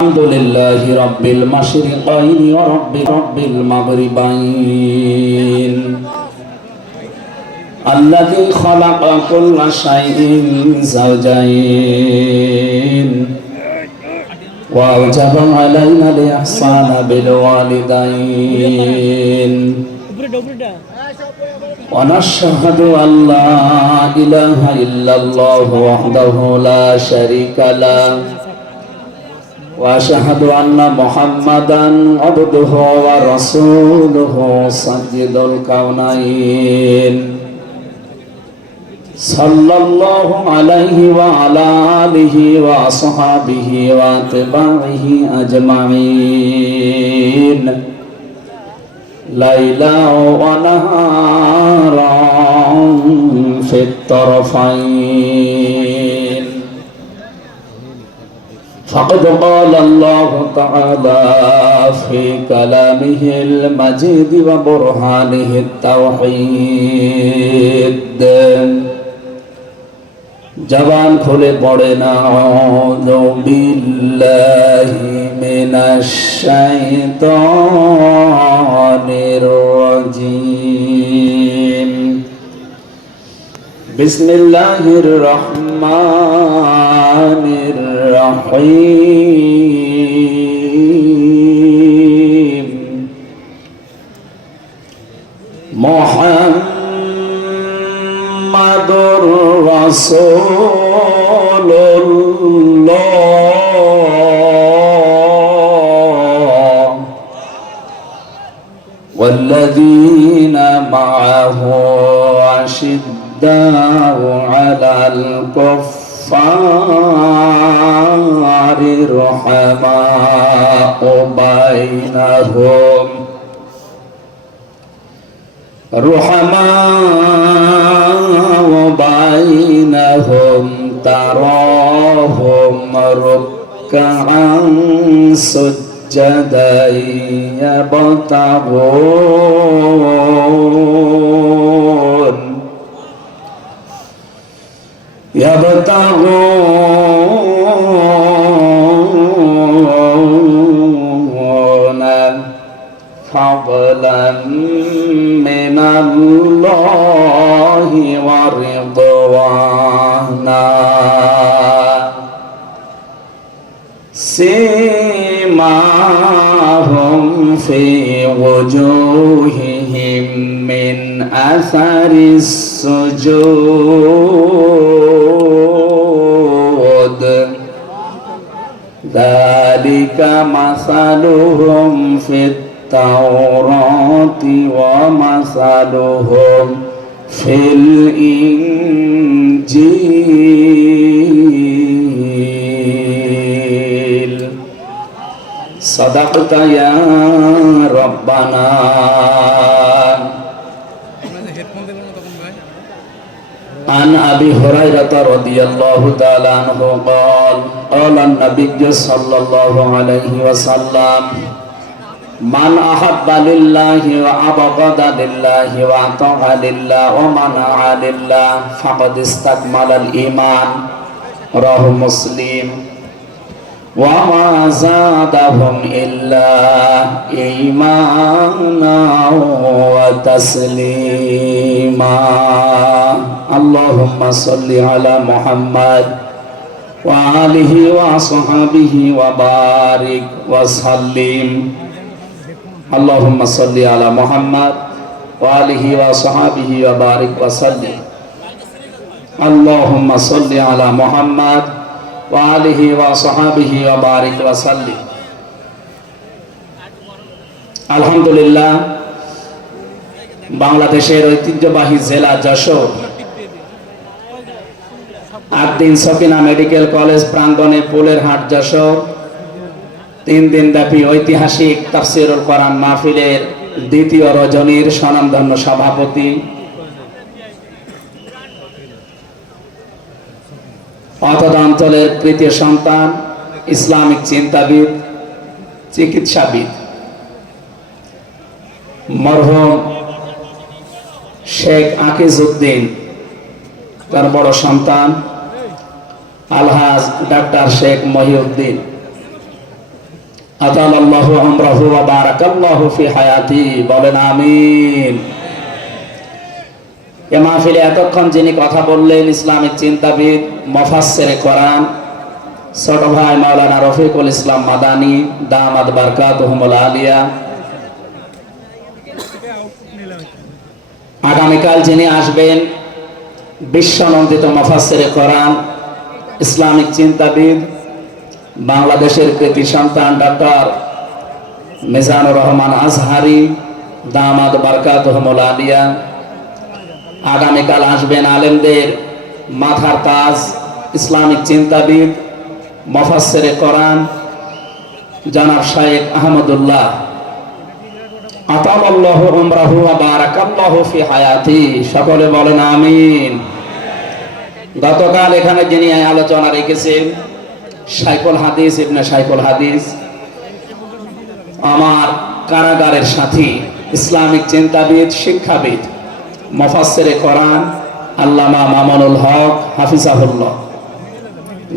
الحمد لله رب المشرقين ورب المغربين الذي خلق كل شيء زوجين وأوجب علينا الإحسان بالوالدين ونشهد أن لا إله إلا الله وحده لا شريك له وأشهد أن محمدا عبده ورسوله سيد الكونين صلى الله عليه وعلى آله وأصحابه وأتباعه أجمعين ليلا ونهارا في الطرفين فقد قال الله تعالى في كلامه المجيد وبرهانه التوحيد জবান খুলে পড়ে না আউযু বিল্লাহি মিনাশ শাইতানির রাজীম বিসমিল্লাহির রহমানির রহিম মুহাম্মাদুর রাসূলুল্লাহ والذين معه أشداء على الكفار رحماء بينهم تراهم ركعا سجدا يبتغون فضلا من الله ورضوانا سيماهم في وجوههم من أثر السجود ذلك مثلهم في التوراة ومثلهم في الإنجيل صدقت يا ربنا عن أبي هريرة رضي الله تعالى عنه قال قال النبي صلى الله عليه وسلم من أحب لله وأبغض لله وأطاع لله ومنع لله فقد استكمل الإيمان رواه مسلم وما زادهم إلا إيمانا وتسليما اللهم صل على محمد وآله وصحبه وبارك وسلم اللهم صل على محمد وآله وصحبه وبارك وسلم اللهم صل على محمد وآله وصحبه وبارك وسلم আলহামদুলিল্লাহ বাংলাদেশের ঐতিহ্যবাহী জেলা যশোর আদ্দিন সকিনা মেডিকেল কলেজ প্রাঙ্গণে ফুলের হাট যশোর 3 দিন ব্যাপী ঐতিহাসিক তাফসীরুল কোরআন মাহফিলের দ্বিতীয় রজনীর স্বনামধন্য সভাপতি অতদ অঞ্চলের তৃতীয় সন্তান ইসলামিক চিন্তাবিদ চিকিৎসাবিদ মরহুম শেখ আকিজউদ্দিন তার বড় সন্তান আলহাজ ডাক্তার শেখ মহিউদ্দিন, আতালাল্লাহু আমরাহু ওয়া বারাকাল্লাহু ফি হায়াতি, বলেন আমিন। এ মাহফিলে এতক্ষণ যিনি কথা বললেন ইসলামিক চিন্তাবিদ, মুফাসসিরে কোরআন ছোট ভাই মাওলানা রফিকুল ইসলাম মাদানী দামাত বারকাতুহুমুল আলিয়া। আগামীকাল যিনি আসবেন বিশ্বনন্দিত মুফাসসিরে কোরআন, ইসলামিক চিন্তাবিদ, বাংলাদেশের কৃতি সন্তান ডাক্তার মিজানুর রহমান আজহারি দামাত বারকাতুহুমুল আলিয়া। আগামীকাল আসবেন আলেমদের মাথার তাজ, ইসলামিক চিন্তাবিদ, মুফাসসিরে কোরআন জনাব শাইখ আহমদুল্লাহ, আতালাল্লাহু উমরাহু ওয়া বারাকাল্লাহু ফি হায়াতি, সকলে বলেন আমিন। গতকাল এখানে যিনি আলোচনা রেখেছেন শাইখুল হাদিস ইবনে শাইখুল হাদিস, আমার কারাগারের সাথী, ইসলামিক চিন্তাবিদ, শিক্ষাবিদ, মুফাসসিরে কোরআন আল্লামা মামুনুল হক হাফিজাহুল্লাহ।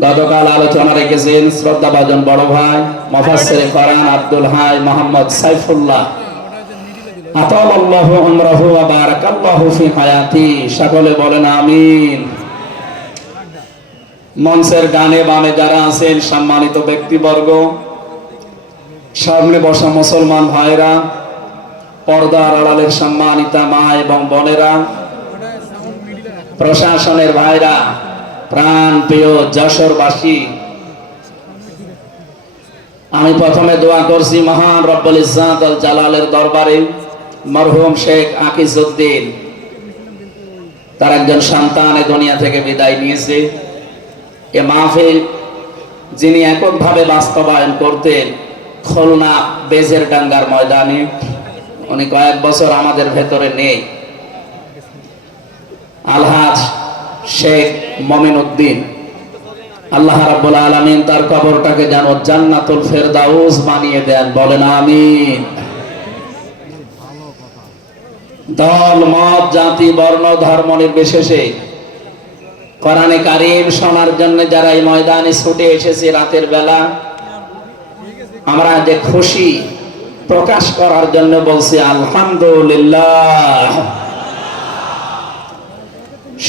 গতকাল আলোচনা রেখেছেন শ্রদ্ধাভাজন বড় ভাই মুফাসসিরে কোরআন আব্দুল হাই মোহাম্মদ সাইফুল্লাহ, আতালাল্লাহু উমরাহু ওয়া বারাকাল্লাহু ফি হায়াতি, সকলে বলেন আমিন। মঞ্চের ডানে বামে যারা আছেন সম্মানিত ব্যক্তিবর্গ, সামনে বসা মুসলমান ভাইরা, পর্দার আড়ালের সম্মানিতা মা এবং বোনেরা, প্রশাসনের ভাইরা, প্রাণ প্রিয় যশোরবাসী, আমি প্রথমে দোয়া করছি মহান রব্বুল ইজ্জাত আল জালালের দরবারে মরহুম শেখ আকিজউদ্দিন, তার একজন সন্তান এই দুনিয়া থেকে বিদায় নিয়েছে। এ মাহফিল যিনি এককভাবে বাস্তবায়ন করতেন খুলনা বেজেরডাঙ্গার ময়দানে, উনি কয়েক বছর আমাদের ভেতরে নেই, আলহাজ শেখ মমিনউদ্দিন, আল্লাহ রাব্বুল আলামিন তার কবরটাকে যেন জান্নাতুল ফেরদাউস বানিয়ে দেন, বলেন আমিন। দল মত জাতি বর্ণ ধর্ম নির্বিশেষে কোরআনে কারীম শোনার জন্য যারা এই ময়দানে ছুটে এসেছে রাতের বেলা, আমরা যে খুশি প্রকাশ করার জন্য বলছি আলহামদুলিল্লাহ।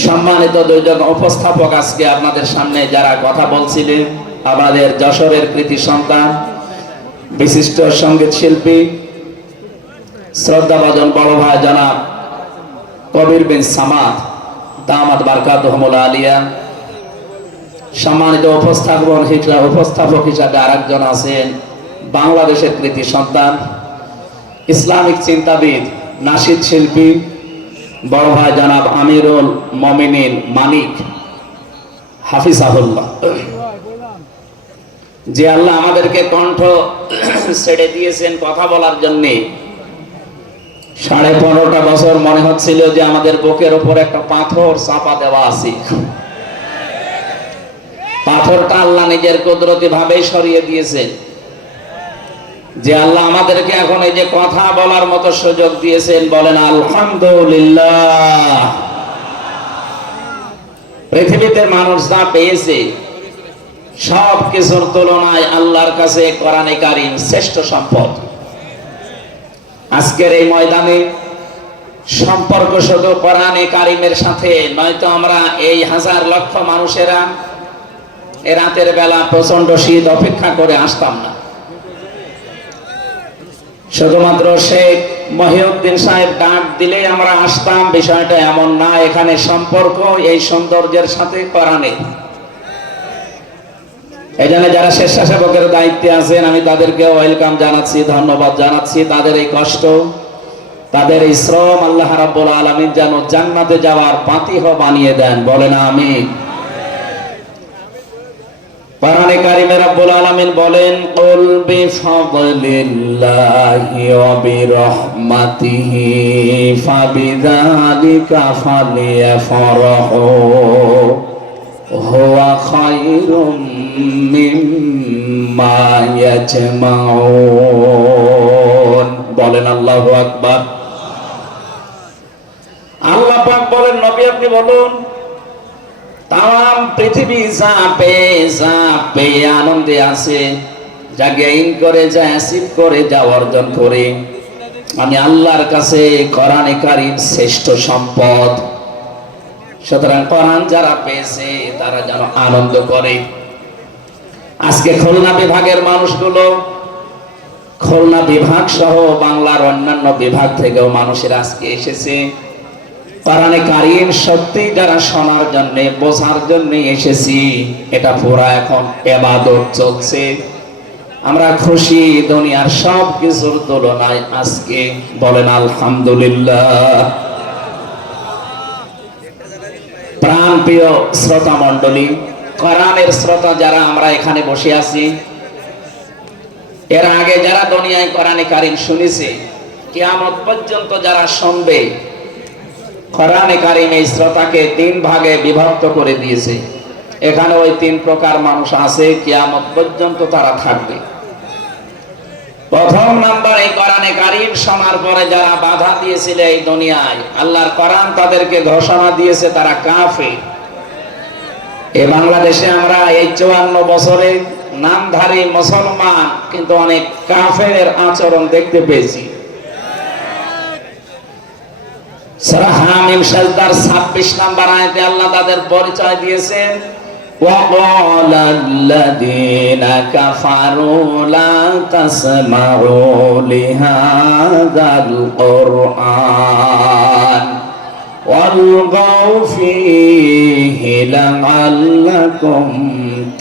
সম্মানিত দুইজন উপস্থাপক আজকে আপনাদের সামনে যারা কথা বলছিলেন, আমাদের যশোরের কৃতি সন্তান, বিশিষ্ট সঙ্গীত শিল্পী, শ্রদ্ধাভাজন বড় ভাই জনাব কবির বিন সামাদ দামাত বারকাতুহুমুল আলিয়া। সম্মানিত উপস্থাপক হিসাবে আরেকজন আছেন বাংলাদেশের কৃতি সন্তান, ইসলামিক চিন্তাবিদ, নাশিদ শিল্পী, বড় ভাই জনাব আমিরুল মুমিনিন মানিক হাফিজাহুল্লাহ। যে আল্লাহ আমাদেরকে কণ্ঠ ছেড়ে দিয়েছেন কথা বলার জন্য, 15.5 বছর মনে হচ্ছিল যে আমাদের বুকের উপর একটা পাথর চাপা দেওয়া আছে। পাথরটা আল্লাহ নিজের কুদরতি ভাবেই সরিয়ে দিয়েছেন। যে আল্লাহ আমাদেরকে এখন এই যে কথা বলার মতো সুযোগ দিয়েছেন, বলেন আলহামদুলিল্লাহ। পৃথিবীতে মানুষ যা পেয়েছে সব কিছুর তুলনায় আল্লাহর কাছে কোরআনে কারীম শ্রেষ্ঠ সম্পদ। আজকের এই ময়দানে সম্পর্ক শুধু কোরআনে কারীমের সাথে, নয়তো আমরা এই হাজার লক্ষ মানুষেরা এ রাতের বেলা প্রচন্ড শীত অপেক্ষা করে আসতাম না। শুধুমাত্র শেখ মহিউদ্দিন সাহেব ডাক দিলেই আমরা আসতাম, বিষয়টা এমন না। এখানে সম্পর্ক এই সৌন্দর্যের সাথে কোরআনে। এই জন্য যারা স্বেচ্ছাসেবকের দায়িত্বে আছেন আমি তাদেরকে ওয়েলকাম জানাচ্ছি, ধন্যবাদ জানাচ্ছি। তাদের এই কষ্ট, তাদের এই শ্রম আল্লাহ রাব্বুল আলামিন যেন জান্নাতে যাওয়ার পাতিহ বানিয়ে দেন, বলেন আমিন। কোরআনে কারীমে রাব্বুল আলামিন বলেন, কুল বিফাদলিল্লাহি ওয়া বিরহমাতিহি ফাবিযালিকা ফালিয়াফরাহু হুয়া খায়রুম মিম্মা ইয়াজমাউন, বলেন আল্লাহু আকবার। আল্লাহ পাক বলেন, নবী আপনি বলুন তাম পৃথিবী চাপে চাপে আনন্দে আছে, যা গেইন করে, যা অ্যাচিভ করে, যা অর্জন করে, আমি আল্লাহর কাছে কোরআনে কারীম শ্রেষ্ঠ সম্পদ। সুতরাং কোরআন যারা পেয়েছে তারা যেন আনন্দ করে। আজকে খুলনা বিভাগের মানুষগুলো, খুলনা বিভাগ সহ বাংলার অন্যান্য বিভাগ থেকেও মানুষের আজকে এসেছে কোরআনে কারীম সত্যি যারা শোনার জন্য, বোঝার জন্য এসেছি। এটা পুরা এখন ইবাদত চলছে। আমরা খুশি দুনিয়ার সব কিছুর তুলনায় আজকে, বলেন আলহামদুলিল্লাহ। প্রাণপ্রিয় শ্রোতা মণ্ডলী, কোরআনের শ্রোতা যারা আমরা এখানে বসে আছি, এর আগে যারা দুনিয়ায় কোরআনে কারীম শুনেছে, কিয়ামত পর্যন্ত যারা শুনবে, কোরআনে কারীম এই শ্রোতাকে 3 ভাগে বিভক্ত করে দিয়েছে। এখানে ওই 3 প্রকার মানুষ আছে, কিয়ামত পর্যন্ত তারা থাকবে। প্রথম নাম্বার, এই কোরআনে কারীম শোনার পরে যারা বাধা দিয়েছিল এই দুনিয়ায়, আল্লাহর কোরআন তাদেরকে ঘোষণা দিয়েছে তারা কাফের। এই বাংলাদেশে আমরা এই 54 বছরে নামধারী মুসলমান, কিন্তু অনেক কাফেরের আচরণ দেখতে পেয়েছি। সূরা হামিম সাজদার 26 নম্বর আয়াতে আল্লাহ তাদের পরিচয় দিয়েছেন, وَقَالَ الَّذِينَ كَفَرُوا لَا تَسْمَعُوا لِهَذَا الْقُرْآنِ وَالْغَوْا فِيهِ لَعَلَّكُمْ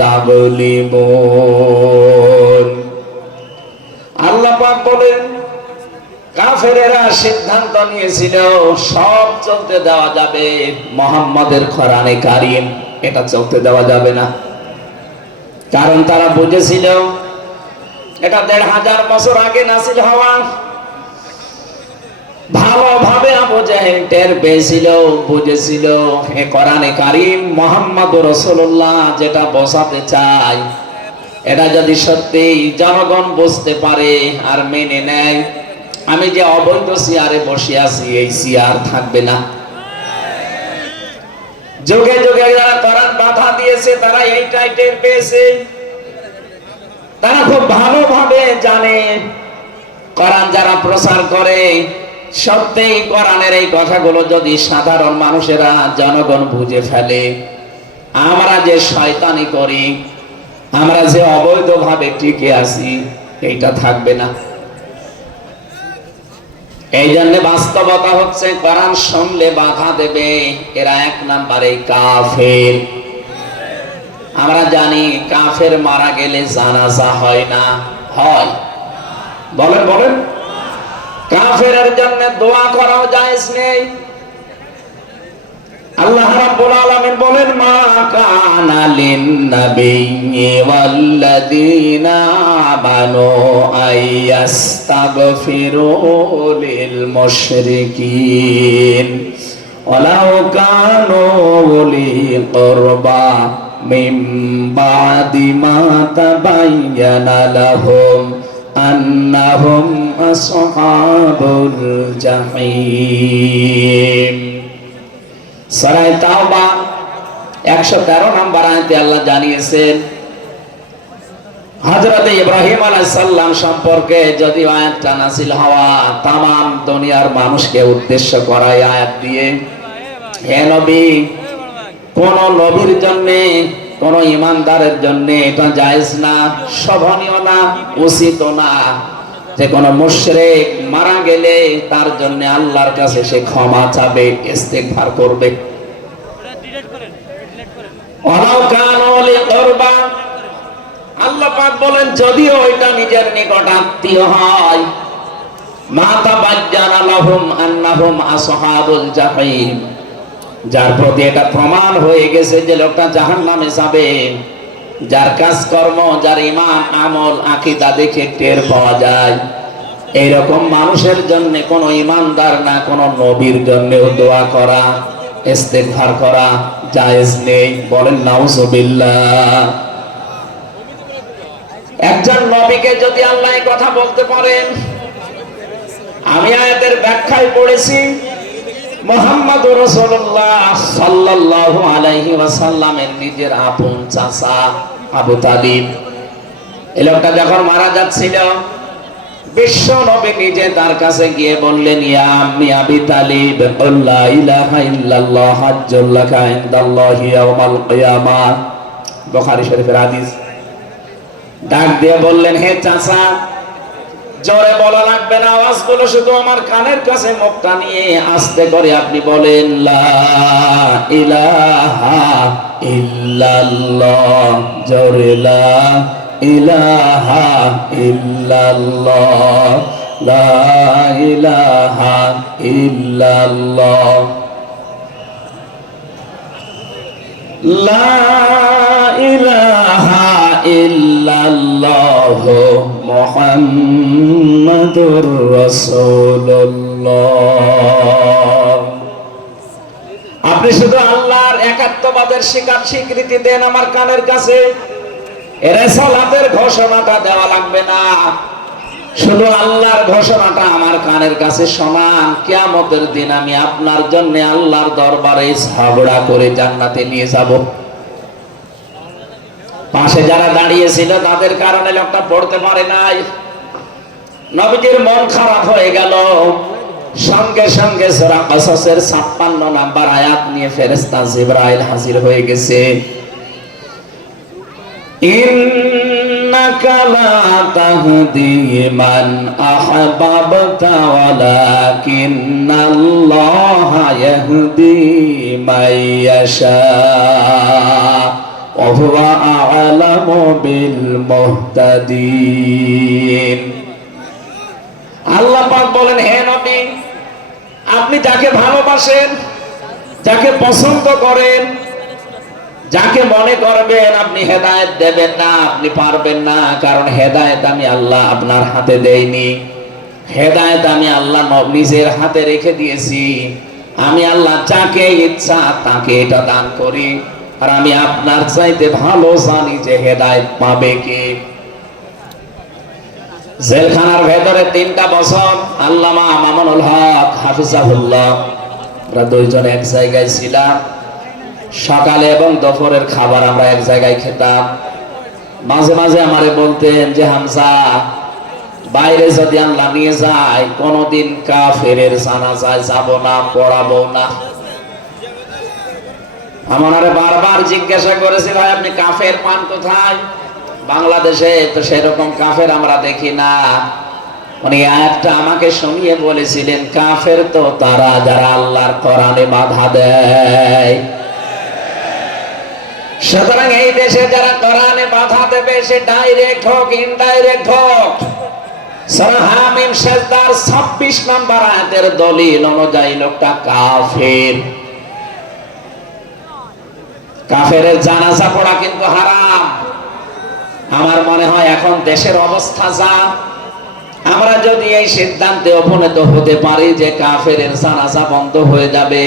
تَغْلِبُونَ। আল্লাহ পাক বলেন, কাফেরেরা সিদ্ধান্ত নিয়েছিল সব চলতে দেওয়া যাবে, মুহাম্মাদের কোরআনে কারীম এটা চলতে দেওয়া যাবে না। কারণ তারা বুঝেছিল এটা 1500 বছর আগে নাযিল হওয়া। ভালোভাবে আবু জাহেল টের পেয়েছিল, বুঝেছিল এই কোরআনে কারীম মুহাম্মদুর রাসূলুল্লাহ যেটা বোঝাতে চায়, এটা যদি সত্যি জনগণ বুঝতে পারে আর মেনে নেয়, আমি যে অবৈধ চেয়ারে বসে আছি এই চেয়ার থাকবে না। যুগে যুগে যারা কোরআন বাধা দিয়েছে তারা এইটাই টের পেয়েছে। তারা খুব ভালোভাবে জানে কোরআন যারা প্রচার করে, সত্যি কোরআনের এই কথাগুলো যদি সাধারণ মানুষেরা, জনগণ বুঝে ফেলে, আমরা যে শয়তানি করি, আমরা যে অবৈধভাবে টিকে আছি, এইটা থাকবে না। এই জন্য বাস্তবতা হচ্ছে কোরআন শুনলে বাধা দেবে এরা 1 নম্বরে কাফের। আমরা জানি কাফের মারা গেলে জানাজা হয় না, হয়? বলেন বলেন। কাফেরের জন্য দোয়া করাও জায়েজ নেই। আল্লাহ রাব্বুল আলামিন বলেন, মা কানা লিন-নাবিয়্যি ওয়াল্লাযীনা আমানু আইয়াস্তাগফিরু লিল মুশরিকিন ওয়ালাউ কানু উলি কুরবা মিন বাদি মা তাবায়্যানা লাহুম আন্নাহুম আসহাবুল জাহিম। সূরা তাওবা 113 নম্বর আয়াতে আল্লাহ জানিয়েছেন, হযরত ইব্রাহিম আলাইহিস সালাম সম্পর্কে যদি আয়াতটা নাযিল হওয়া, तमाम দুনিয়ার মানুষকে উদ্দেশ্য করা এই আয়াত দিয়ে, হে নবী, কোন নবীর জন্য, কোন ঈমানদারের জন্য এটা জায়েজ না, শোভনীয় না, উচিত না যে কোন মুশরিক মারা গেলে তার জন্য আল্লাহর কাছে সে ক্ষমা চাবে, ইস্তিগফার করবে। ওয়ালাউ কানু লিকুরবা, আল্লাহ পাক বলেন যদিও এটা নিজের নিকট আত্মীয় হয়, মা তাবায়্যানা লাহুম আন্নাহুম আসহাবুল জাহিম, যার প্রতি এটা প্রমাণ হয়ে গেছে যে লোকটা জাহান্নামে যাবে, যার কাজকর্ম, যার ঈমান, আমল, আকীদা দেখে টের পাওয়া যায়, এইরকম মানুষের জন্য কোন ঈমানদার না কোন নবীর জন্যও দোয়া করা, ইস্তিগফার করা জায়েজ নেই। বলেন নাউজুবিল্লাহ। একজন নবীকে যদি আল্লাহ এই কথা বলতে পারেন, আমি আয়াতের ব্যাখ্যায় পড়েছি, মুহাম্মদুর রাসূলুল্লাহ সাল্লাল্লাহু আলাইহি ওয়াসাল্লামের নিজের আপন চাচা আবু তালিব। এই লোকটা যখন মারা যাচ্ছিল, বিশ্ব নবী নিজে তার কাছে গিয়ে বললেন, ইয়া আম্মি আবি তালিব, লা ইলাহা ইল্লাল্লাহ হাজ্জুল লাকা ইনদাল্লাহি ইয়াউমাল কিয়ামাহ। বুখারী শরীফের হাদিস। ডাক দিয়ে বললেন, হে চাচা, জোরে বলা লাগবে না, আওয়াজগুলো শুধু আমার কানের কাছে মুখটা নিয়ে আস্তে করে আপনি বলেন, লা ইলাহা ইল্লাল্লাহ। জোরে লা ইলাহা ইল্লাল্লাহ, লা ইলাহা ইল্লাল্লাহ, লা ইলাহা ইল্লাল্লাহ মুহাম্মাদুর রাসূলুল্লাহ। আপনি শুধু আল্লাহর একাত্মবাদের স্বীকৃতি দেন আমার কানের কাছে। রিসালাতের ঘোষণাটা দেওয়া লাগবে না, শুধু আল্লাহর ঘোষণাটা আমার কানের কাছে সমান। কিয়ামতের দিন আমি আপনার জন্য আল্লাহর দরবারে ঝগড়া করে জান্নাতে নিয়ে যাব। পাশে যারা দাঁড়িয়ে ছিল তাদের কারণে লোকটা পড়তে পারে নাই। নবীজির মন খারাপ হয়ে গেল। সঙ্গে সঙ্গে সূরা কাসাসের ৫৬ নাম্বার আয়াত নিয়ে ফেরেশতা জিবরাইল হাজির হয়ে গেছে। ইন্নাকা লা তাহদি মান আহবাবতা ওয়ালাকিন্নাল্লাহা ইয়াহদি মাইয়াশা ওয়া হুয়া আ'লামু বিল মুহতাদিন। আল্লাহ পাক বলেন, হে নবী, আপনি যাকে ভালোবাসেন, যাকে পছন্দ করেন, যাকে মনে করবেন, আপনি হেদায়েত দেবেন না, আপনি পারবেন না। কারণ হেদায়েত আমি আল্লাহ আপনার হাতে দেইনি। হেদায়েত আমি আল্লাহ নিজের হাতে রেখে দিয়েছি। আমি আল্লাহ যাকে ইচ্ছা তাকে এটা দান করি। আর আমি আপনার চাইতে ভালো জানি যে হেদায়েত পাবে কে। জেলখানার ভেতরে ৩টা বছর আল্লামা মামুনুল হক হাফিজাহুল্লাহ, আমরা দুইজন এক জায়গায় ছিলাম। সকালে এবং দুপুরের খাবার আমরা এক জায়গায় খেতাম। মাঝে মাঝে আমারে বলতেন যে, হামজা, বাইরে যদি আল্লাহ নিয়ে যায়, কোনদিন কাফেরের জানাজায় যাব না, পড়াবো না। আমারে বারবার জিজ্ঞাসা করেছে, ভাই আপনি কাফের পান কোথায়? বাংলাদেশে তো সেরকম কাফের আমরা দেখি না। উনি আয়াতটা আমাকে শুনিয়ে বলেছিলেন, কাফের তো তারা যারা আল্লাহর কোরআনে বাধা দেয়। সুতরাং এই দেশে যারা কোরআনে বাধা দেবে, সে ডাইরেক্ট হোক ইনডাইরেক্ট হোক, সূরা হামিম সেজদার ২৬ নম্বর আয়াতের দলিল অনুযায়ী লোকটা কাফের। কাফেরের জানাজা পড়া কিন্তু হারাম। আমার মনে হয় এখন দেশের অবস্থা যা, আমরা যদি এই সিদ্ধান্তে উপনীত হতে পারি যে কাফেরের জানাজা বন্ধ হয়ে যাবে,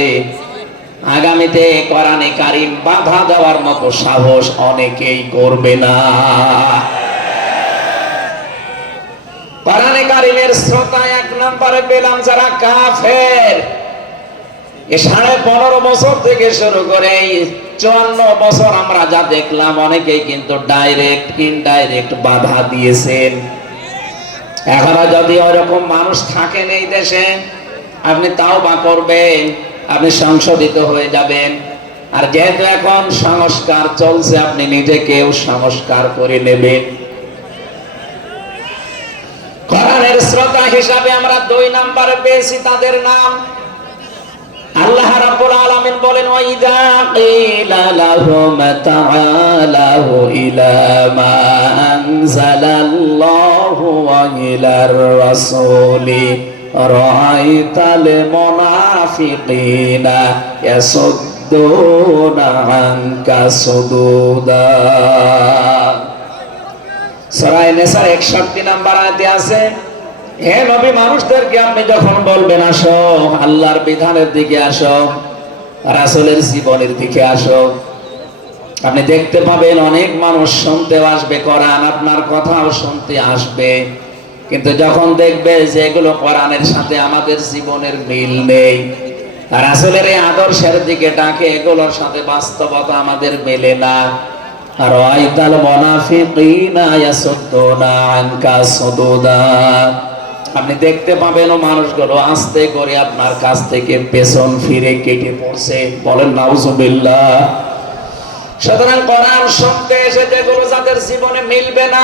আগামীতে কোরআনে কারীম বাধা দেওয়ার মতো সাহস অনেকেই করবে না। কোরআনে কারীমের শ্রোতা ১ নম্বরে পেলাম যারা কাফের। ১৫.৫ বছর থেকে শুরু করে ৫৪ বছর আমরা যা দেখলাম, অনেকেই কিন্তু ডাইরেক্ট ইনডাইরেক্ট বাধা দিয়েছেন। এখনো যদি ওরকম মানুষ থাকেন এই দেশে, আপনি তাওবা করবেন, আপনি সংশোধিত হয়ে যাবেন। আর যেহেতু এখন সংস্কার চলছে, আপনি নিজেকেও সংস্কার করে নেবেন। কোরআনের শ্রোতা হিসাবে আমরা ২ নম্বরে পেয়েছি তাদের নাম। আল্লাহ রাব্বুল আলামিন বলেন, ওয়াইদা কিলা লাহুম তাআলাউ ইলা মা আনজালাল্লাহু ওয়া ইলার রাসূলি রাআইতাল মুনাফিকিনা ইয়াসুদ্দুনা আনকা সুদুদা। সূরা নিসার ৬১ নম্বর আয়াতে আছে, হে নবী, মানুষদেরকে আপনি যখন বলবেন আসো আল্লাহর বিধানের দিকে আসো, রাসূলের জীবনের দিকে আসো, আপনি দেখতে পাবেন অনেক মানুষ শুনতেও আসবে কোরআন, আপনার কথাও শুনতে আসবে। কিন্তু যখন দেখবে যে এগুলো কোরআনের সাথে আমাদের জীবনের মিল নেই, রাসূলের এই আদর্শের দিকে ডাকে, এগুলোর সাথে বাস্তবতা আমাদের মেলে না। আর আইতাল মুনাফিকিনা ইয়াসুদ্দুনা আনকা সুদুদা, আপনি দেখতে পাবেন ও মানুষগুলো আস্তে করে আপনার কাছ থেকে পেছন ফিরে কেটে পড়ছে। বলেন নাউজুবিল্লাহ। সুতরাং কোরআন শুনতে এসে যেগুলো যাদের জীবনে মিলবে না,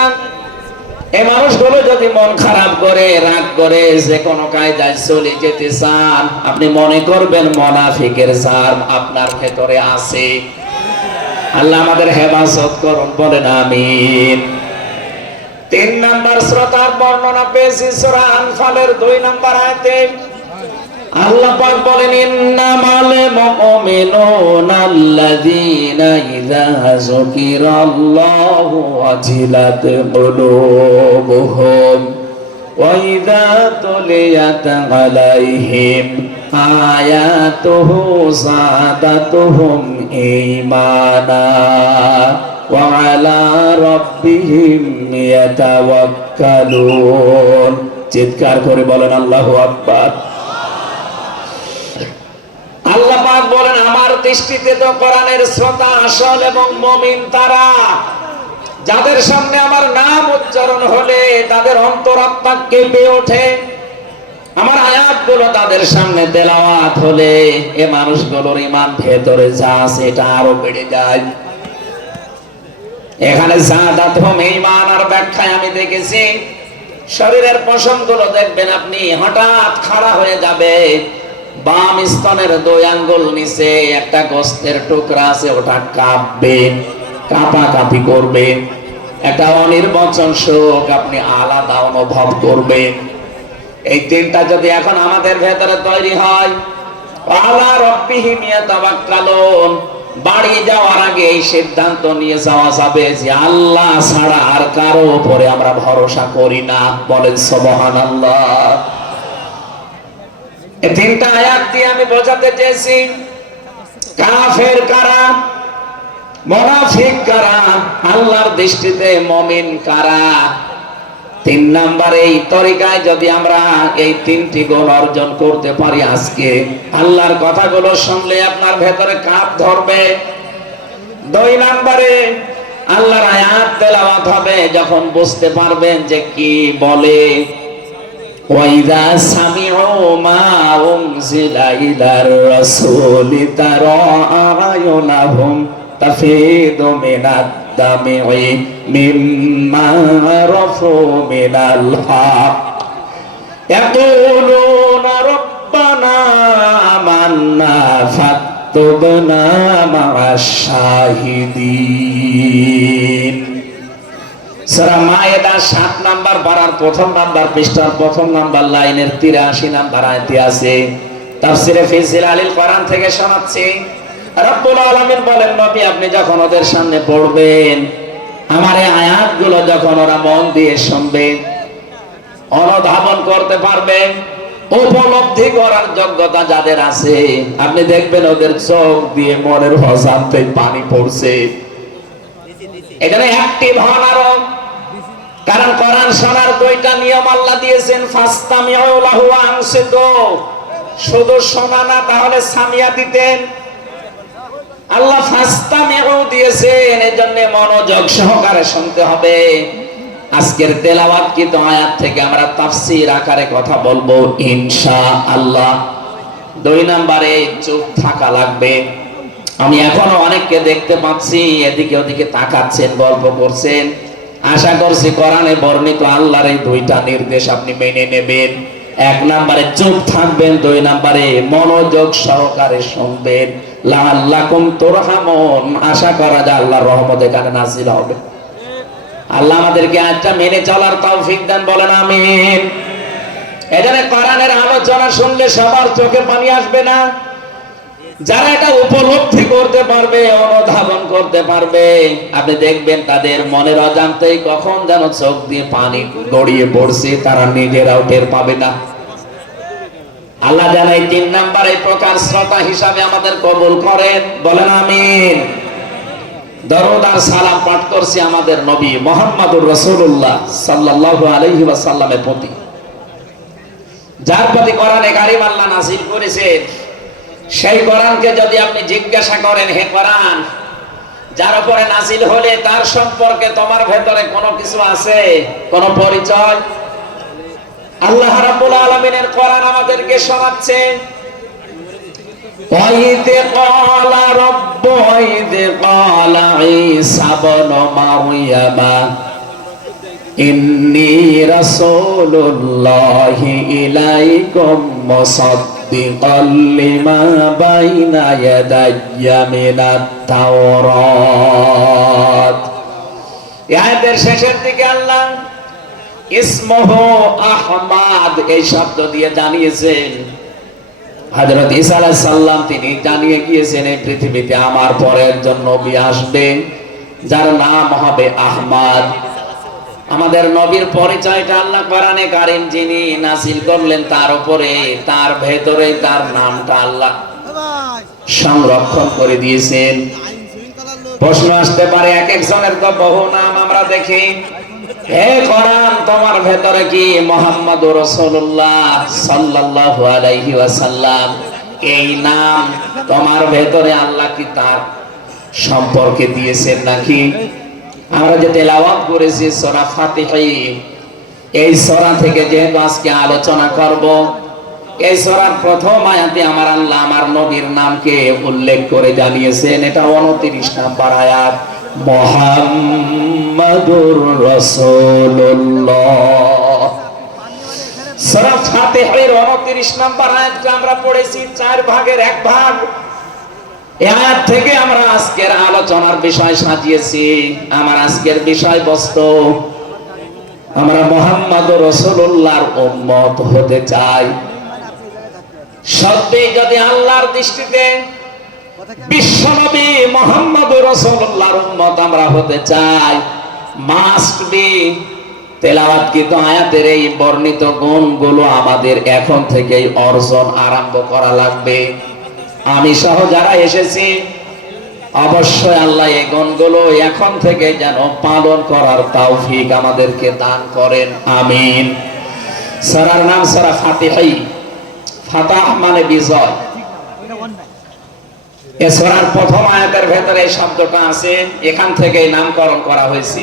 এই মানুষগুলো যদি মন খারাপ করে, রাগ করে, যে কোনো কায়দায় চলে যেতে চান, আপনি মনে করবেন মুনাফিকের জার্ম আপনার ভেতরে আছে। আল্লাহ আমাদের হেফাজত করুন, বলেন আমিন। 3 নাম্বার শ্রোতার বর্ণনা পেয়েছি সূরা আনফালের 2 নাম্বার আয়াতে। আল্লাহ পাক বলেন, ইন্নামাল মুমিনুনা আল্লাযীনা ইযা যুকিরাল্লাহু ওয়াজিলাত কুলুবুহুম ওয়া ইযা তুলিয়াত আলাইহিম আয়াতুহু যাদাতুহুম ঈমানা ওয়া আলা রাব্বিহিম ইয়াতাওয়াক্কালুন। চিৎকার করে বলেন আল্লাহু আকবার। আল্লাহ পাক বলেন, আমার দৃষ্টিতে তো কোরআনের শ্রোতা আসল এবং মুমিন তারা, যাদের সামনে আমার নাম উচ্চারণ হলে তাদের অন্তরাত্মা কেঁপে ওঠে, আমার আয়াতগুলো তাদের সামনে তেলাওয়াত হলে এ মানুষগুলোর ঈমান ভেতরে যা আছে এটা আরো বেড়ে যায়। এখানে যাদাতুহুম ঈমানার ব্যাখ্যায় আমি দেখেছি, শরীরের পশমগুলো দেখবেন আপনি হঠাৎ খাড়া হয়ে যাবে, বাম স্তনের 2 আঙ্গুল নিচে একটা গোস্তের টুকরা আছে, ওটা কাঁপবে, কাঁপাকাঁপি করবে, একটা অনির্বচন শোক আপনি আলাদা অনুভব করবেন। এই 3টা যদি এখন আমাদের ভেতরে তৈরি হয়, আলা রাব্বিহিম ইয়াতাওয়াক্কালুন, বাড়ি যাওয়ার আগে এই সিদ্ধান্ত নিয়ে যাওয়া যাবে যে আল্লাহ ছাড়া আর কারো উপরে আমরা ভরসা করি না। বলেন সুবহানাল্লাহ। এই 3টা আয়াত দিয়ে আমি বোঝাতে চেয়েছি কাফের কারা, মুনাফিক কারা, আল্লাহর দৃষ্টিতে মুমিন কারা। 3 নাম্বার এই তরিকায় যদি আমরা এই 3টি গুণ অর্জন করতে পারি, আজকে আল্লাহর কথাগুলো শুনলে আপনার ভেতরে কাঁপ ধরবে। 2 নাম্বারে আল্লাহর আয়াত তেলাওয়াত হবে, যখন বুঝতে পারবেন যে কি বলে, ওয়াইদা সামিউ মা উনজিলা ইলার রাসূলি তারা আয়ুনাহুম তাফিদু মিনাদ দামি'i মিম্মা রাফু মিনাল হক ইয়াকুলুনা রাব্বানা আমান্না ফাক্তুবনা মা'আশ শাহিদিন। সূরা মায়েদা 7 নাম্বার পারার 1 নাম্বার পৃষ্ঠার 1 নাম্বার লাইনের 83 নাম্বার আয়াতে আছে। তাফসীরে ফি জিলালিল কোরআন থেকে শোনাচ্ছি, রব্বুল আলামিন বলেন, নবী আপনি যখন ওদের সামনে পড়বেন, আমার এই আয়াতগুলো যখন ওরা মন দিয়ে শুনবে, অনুধাবন করতে পারবে, উপলব্ধি করার যোগ্যতা যাদের আছে, আপনি দেখবেন ওদের চোখ দিয়ে মনের অজান্তে পানি পড়ছে। এখানে অ্যাক্টিভ হন আরো, কারণ কোরআন শোনার 2টা নিয়ম আল্লাহ দিয়েছেন, ফাসতামিউ লাহু ওয়া আনসিতু। শুধু শোনা না, তাহলে সামিয়া দিতেন। আল্লাহ ফাসতামিউ দিয়েছেন, এজন্য মনোযোগ সহকারে শুনতে হবে। আজকের তেলাওয়াতকৃত আয়াত থেকে আমরা তাফসীর আকারে কথা বলবো ইনশাআল্লাহ। 2 নম্বরে চুপ থাকা লাগবে। আমি এখনো অনেককে দেখতে পাচ্ছি এদিকে ওদিকে তাকাচ্ছেন, গল্প করছেন। আশা করছি কোরআনে বর্ণিত আল্লাহর এই 2টা নির্দেশ আপনি মেনে নেবেন। 1 নম্বরে চুপ থাকবেন, 2 নম্বরে মনোযোগ সহকারে শুনবেন। লাআল্লাকুম তুরহামুন, আশা করা যায় আল্লাহর রহমত এখানে নাযিল হবে। আল্লাহ আমাদেরকে আয়াতটা মেনে চলার তৌফিক দেন, বলেন আমিন। এখানে কোরআনের আলোচনা শুনলে সবার চোখে পানি আসবে না। যারা এটা উপলব্ধি করতে পারবে, অনুধাবন করতে পারবে, আপনি দেখবেন তাদের মনের অজান্তেই কখন যেন চোখ দিয়ে পানি গড়িয়ে পড়ছে, তারা নিজেরাও টের পাবে না। আল্লাহ যেন এই 3 নাম্বার এই প্রকার শ্রোতা হিসাবে আমাদের কবুল করেন, বলেন আমিন। দরুদ আর সালাম পাঠ করছি আমাদের নবী মুহাম্মদুর রাসূলুল্লাহ সাল্লাল্লাহু আলাইহি ওয়াসাল্লামের প্রতি, যার প্রতি কোরআনে কারীম আল্লাহ নাযিল করেছেন। সেই কোরআনকে যদি আপনি জিজ্ঞাসা করেন, হে কোরআন, যার উপরে নাজিল হলে তার সম্পর্কে তোমার ভেতরে কোনো কিছু আছে, কোনো পরিচয়? আল্লাহ রাব্বুল আলামিনের কোরআন আমাদেরকে শোনাচ্ছে, وَإِذْ قَالَ رَبُّكَ قَالَ عِيسَى ابْنُ مَرْيَمَ إِنِّي رَسُولُ اللَّهِ إِلَيْكُمْ مُصَدِّقًا لِمَا بَيْنَ يَدَيَّ مِنَ التَّوْرَاةِ। আয়াতের শেষের দিকে আল্লাহ ইসমুহু আহমাদ এই শব্দ দিয়ে জানিয়েছেন, হযরত ঈসা আলাইহিস সালাম তিনি জানিয়ে গিয়েছেন এই পৃথিবীতে আমার পরে একজন নবী আসবে যার নাম হবে আহমদ। আমাদের নবীর পরিচয়টা আল্লাহ কোরআনে কারীম যিনি নাযিল করলেন তার উপরে, তার ভেতরে তার নামটা আল্লাহ সংরক্ষণ করে দিয়েছেন। প্রশ্ন আসতে পারে, এক একজনের তো বহু নাম আমরা দেখি, হে কোরআন তোমার ভেতরে কি মুহাম্মদুর রাসূলুল্লাহ সাল্লাল্লাহু আলাইহি ওয়াসাল্লাম এই নাম তোমার ভেতরে আল্লাহ কি তার সম্পর্কে দিয়েছেন নাকি? আমরা যে তেলাওয়াত করেছি সূরা ফাতিহা, এই সূরা থেকে যেহেতু আজকে আলোচনা করব, এই সূরার প্রথম আয়াতে আমার আল্লাহ আমার নবীর নামকে উল্লেখ করে জানিয়েছেন। এটা 29 নম্বর আয়াত, মুহাম্মাদুর রাসূলুল্লাহ। সূরা ফাতিহার 29 নম্বর আয়াতটা আমরা পড়েছি 4 ভাগের 1 ভাগ। এই আয়াত থেকে আমরা আজকের আলোচনার বিষয় সাজিয়েছি। আমার আজকের বিষয়বস্তু, আমরা মুহাম্মাদুর রাসূলুল্লাহর উম্মত হতে চাই। সত্যি যদি আল্লাহর দৃষ্টিতে বিশ্বনবী মুহাম্মদুর রাসূলুল্লাহর উম্মত আমরা হতে চাই, মাস্ট বি তেলাওয়াতকৃত আয়াতের এই বর্ণিত গুণগুলো আমাদের এখন থেকেই অর্জন আরম্ভ করা লাগবে। আমি সহ যারা এসেছি অবশ্যই আল্লাহ এই গুণগুলো এখন থেকে যেন পালন করার তৌফিক আমাদেরকে দান করেন, আমিন। সূরার নাম সূরা ফাতিহা, ফাতাহ মানে বিজয়। এই সূরার প্রথম আয়াতের ভেতরে এই শব্দটা আছে, এখান থেকে নামকরণ করা হয়েছে।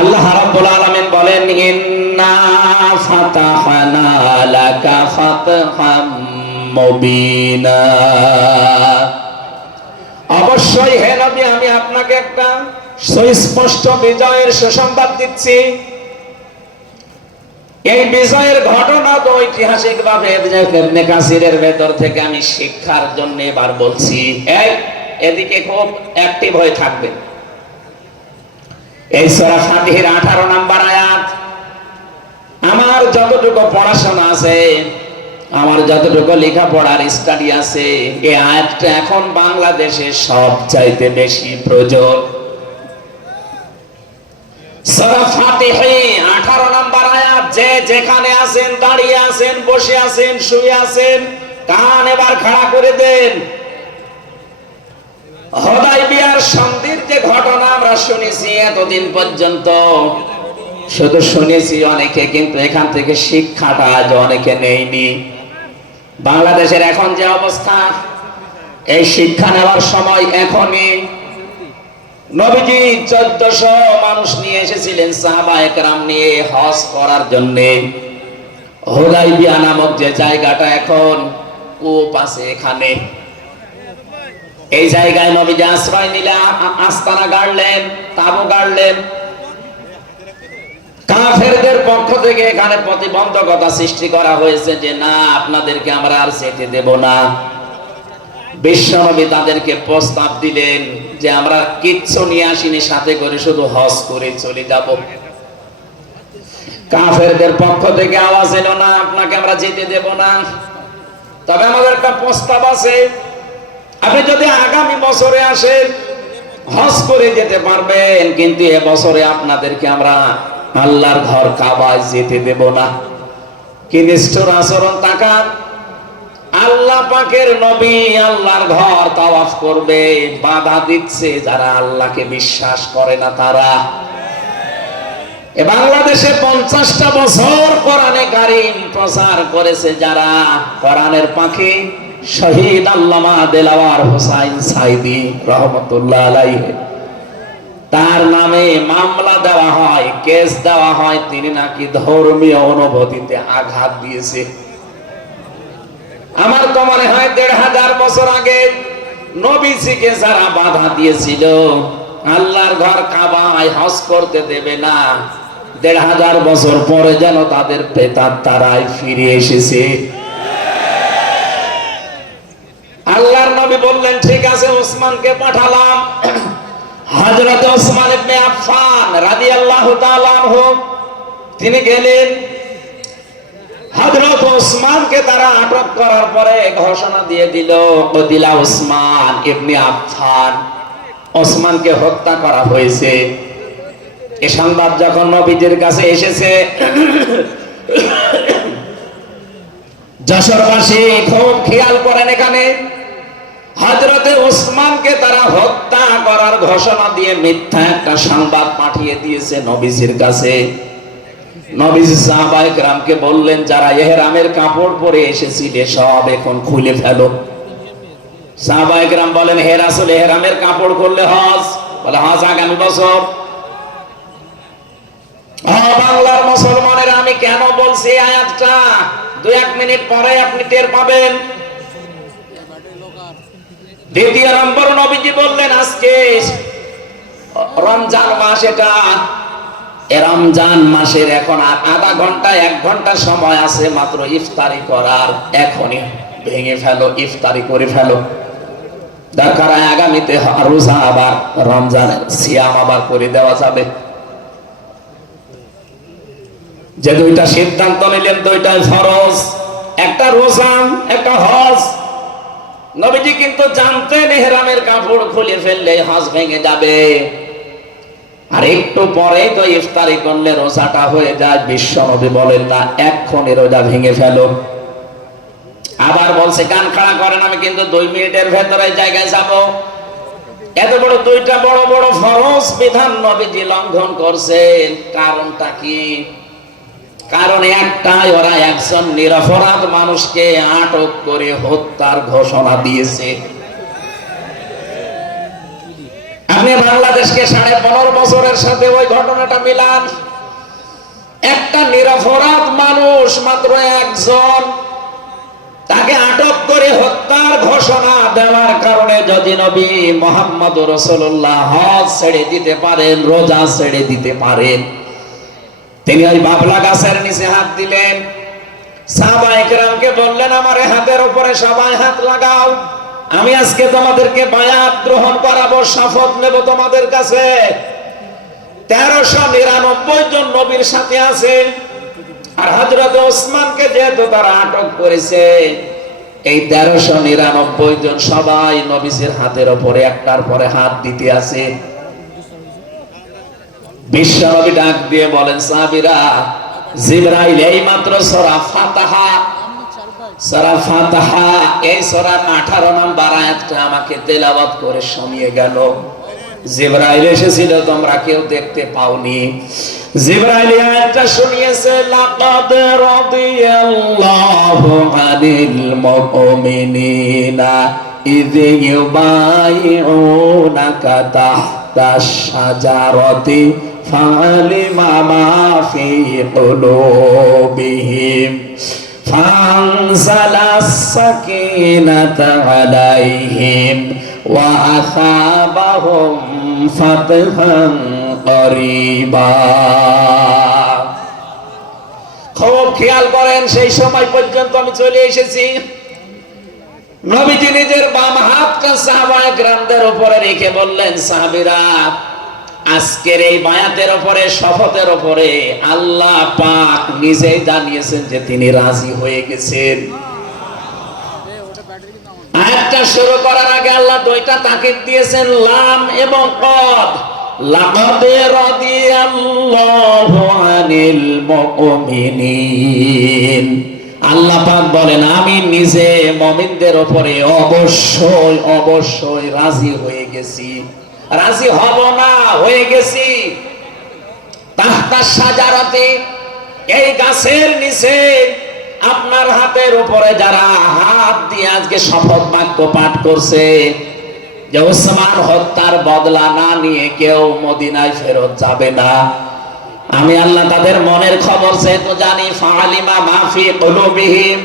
আল্লাহ রাব্বুল আলামিন বলেন, ইন্না ফাতাহনা লাকা ফাতহাম মুবিনা। অবশ্যই হে নবী আমি আপনাকে একটা সুস্পষ্ট বিজয়ের সুসংবাদ দিচ্ছি। এই বিজয়ের ঘটনা তো ঐতিহাসিকভাবে ইবনে কাসিরের ভেতর থেকে আমি শিক্ষার জন্য এবার বলছি। এদিকে খুব অ্যাক্টিভ হয়ে থাকবেন। এই সূরা ফাতিহার 18 নম্বর আয়াত, আমার যতটুকু পড়াশোনা আছে, আমার যতটুকু লেখাপড়ার স্টাডি আছে, এই আয়াতটা এখন বাংলাদেশে সবচাইতে বেশি প্রয়োজন। সূরা ফাতিহা 18 নম্বর আয়াত, যে যেখানে আছেন, দাঁড়িয়ে আছেন, বসে আছেন, শুয়ে আছেন, কান এবার খাড়া করে দেন। হুদায়বিয়ার সন্ধির যে ঘটনা আমরা শুনেছি এতদিন পর্যন্ত, শুধু শুনেছি অনেকে, কিন্তু এখান থেকে শিক্ষাটা আজ অনেকে নেয়নি। বাংলাদেশের এখন যে অবস্থা, এই শিক্ষা নেওয়ার সময় এখনই। নবীজি 1400 মানুষ নিয়ে এসেছিলেন সাহাবায়ে কেরাম নিয়ে হজ করার জন্য। হুদায়বিয়া নামক যে জায়গাটা এখন কূপ আছে, এখানে এই জায়গায় নবীজি আশ্রয় নিলেন, আস্তানা গাড়লেন, তাঁবু গাড়লেন। কাফেরদের পক্ষ থেকে এখানে প্রতিবন্ধকতা সৃষ্টি করা হয়েছে যে না, আপনাদেরকে আমরা আর যেতে দেব না। বিশ্বনবী তাদেরকে প্রস্তাব দিলেন যে আমরা কিচ্ছু নিয়ে আসিনি সাথে করে, শুধু হজ করে চলে যাব। কাফেরদের পক্ষ থেকে আওয়াজ এলো, না আপনাকে আমরা যেতে দেব না, তবে আমাদের একটা প্রস্তাব আছে, আপনি যদি আগামী বছরে আসেন হজ করে যেতে পারবেন, কিন্তু এবছরে আপনাদেরকে আমরা আল্লাহর ঘর কাবায় যেতে দেব না। কি নিষ্ঠুর আচরণ! তাকান, আল্লাহ পাকের নবী আল্লাহর ঘর তাওয়াফ করবে, বাধা দিচ্ছে যারা আল্লাহকে বিশ্বাস করে না তারা। বাংলাদেশে 50টা বছর কোরআনে কারীম প্রচার করেছে যারা, কোরআনের পাখি শহীদ আল্লামা দেলাওয়ার হোসাইন সাইদি রহমতুল্লাহ আলাইহি, তার নামে মামলা দেওয়া হয়, কেস দেওয়া হয়, তিনি নাকি ধর্মীয় অনুভূতিতে আঘাত দিয়েছে। আমার তো মনে হয় ১৫০০ বছর আগে নবীজিকে যারা বাধা দিয়েছিল আল্লাহর ঘর কাবায় হজ করতে দেবে না, ১৫০০ বছর পরে যেন তাদের প্রেতাত্মারাই ফিরে এসেছে। আল্লাহর নবী বললেন ঠিক আছে, ওসমানকে পাঠালাম। হযরত ওসমান ইবনে আফফান রাদিয়াল্লাহু তাআলা আনহু তিনি গেলেন। হযরত ওসমানকে তারা আটক করার পরে ঘোষণা দিয়ে দিল, কতিলা ওসমান ইবনে আফফান, ওসমানকে হত্যা করা হয়েছে। এই সংবাদ যখন নবীজির কাছে এসেছে, যশোরবাসী খুব খেয়াল করেন, এখানে হযরতে ওসমানকে তারা হত্যা করার ঘোষণা দিয়ে মিথ্যা একটা সংবাদ পাঠিয়ে দিয়েছে নবীজির কাছে। নবীজি সাহাবায়ে কেরামকে বললেন, যারা ইহরামের কাপড় পরে এসেছিলে সব এখন খুলে ফেলো। সাহাবায়ে কেরাম বলেন, হে রাসূল, ইহরামের কাপড় করলে হজ? বলে হজ আগামী বছর। বাংলার মুসলমানের আমি কেন বলছি আয়াতটা, ২-১ মিনিট পরে আপনি টের পাবেন। দ্বিতীয় নম্বর, নবীজি বললেন আজকে রমজান মাস, এটা রমজান মাসের এখন আর আধা ঘন্টা ১ ঘন্টা সময় আছে মাত্র ইফতারি করার, এখনই ভেঙে ফেলো, ইফতারি করে ফেলো। দরকার আগামীতে রোজা আবার রমজানের সিয়াম আবার করে দেওয়া যাবে। যে দুইটা সিদ্ধান্ত নিলেন, দুইটাই ফরজ, একটা রোজা একটা হজ। নবীজি কিন্তু জানতেন ইহরামের কাপড় খুলে ফেললে হজ ভেঙে যাবে, আর একটু পরেই তো ইফতারি করলে রোজাটা হয়ে যায়। বিশ্ব নবী বলেন না, এক্ষুনি রোজা ভেঙে ফেলো। আবার বলছে কান খাড়া করেন, আমি কিন্তু ২ মিনিটের ভেতরে জায়গায় যাব। এত বড় দুইটা বড় বড় ফরজ বিধান নবীজি লঙ্ঘন করছেন, কারণটা কি? কারণ একটাই, ওরা একজন নিরপরাধ মানুষকে আটক করে হত্যার ঘোষণা দিয়েছে। আপনি বাংলাদেশকে ১৫.৫ বছরের সাথে ওই ঘটনাটা মিলান। একটা নিরপরাধ মানুষ, মাত্র একজন, তাকে আটক করে হত্যার ঘোষণা দেওয়ার কারণে যদি নবী মুহাম্মদ রাসূলুল্লাহ হজ ছেড়ে দিতে পারেন, রোজা ছেড়ে দিতে পারেন, তিনি ওই বাবলা গাছের নিচে হাত দিলেন। সাহাবায়ে কেরামকে বললেন, আমার হাতের উপরে সবাই হাত লাগাও, আমি আজকে তোমাদেরকে বায়াত গ্রহণ করাবো, শপথ নেব তোমাদের কাছে। ১৩৯৯ জন নবীর সাথে আছে, আর হযরত ওসমানকে যেহেতু তারা আটক করেছে, এই ১৩৯৯ জন সবাই নবীজির হাতের উপরে একটার পরে হাত দিতে আছে। বিশ্বনবী ডাক দিয়ে বলেন, সাহাবীরা, জিবরাইল এই মাত্র সূরা ফাতিহা, সূরা ফাতিহা এই সূরার 18 নম্বর আয়াতটা আমাকে তেলাওয়াত করে শুনিয়ে গেল। জিবরাইল এসেছিল, তোমরা কেউ দেখতে পাওনি। জিবরাইল আয়াতটা শুনিয়েছে, লাকাদ রাদিয়াল্লাহু আনিল মুমিনিনা ইয ইউবাইউনাকা তাহতাশ শাজারাতি ফালিমা মা ফি কুলুবিহিম ফানজালাস সাকিনাতা আলাইহিম ওয়া আসাবাহুম ফাতহান করিবা। খুব খেয়াল করেন, সেই সময় পর্যন্ত আমি চলে এসেছি। নবীজি নিজের বাম হাতটা সাহাবায়ে কেরামদের উপরে রেখে বললেন, সাহাবীরা, আজকের এই বায়াতের উপরে, শপথের উপরে আল্লাহ পাক নিজেই জানিয়েছেন যে তিনি রাজি হয়ে গেছেন। আয়াতটা শুরু করার আগে আল্লাহ দুইটা তাকিদ দিয়েছেন, লাম এবং কদ। লাকাদ রাদিয়াল্লাহু আনিল মুমিনিন, আল্লাহ পাক বলেন আমি নিজে মুমিনদের উপরে অবশ্যই অবশ্যই রাজি হয়ে গেছি। রাজি হব না, হয়ে গেছি। তাহতা শাজারাতে, এই গাছের নিচে আপনার হাতের উপরে যারা হাত দিয়ে আজকে শপথ বাক্য পাঠ করছে যে ওসমান হত্যার বদলা না নিয়ে কেউ মদিনায় ফেরত যাবে না, আমি আল্লাহ তাদের মনের খবর তো জানি। ফালিমা মাফি কুলুবিহিম,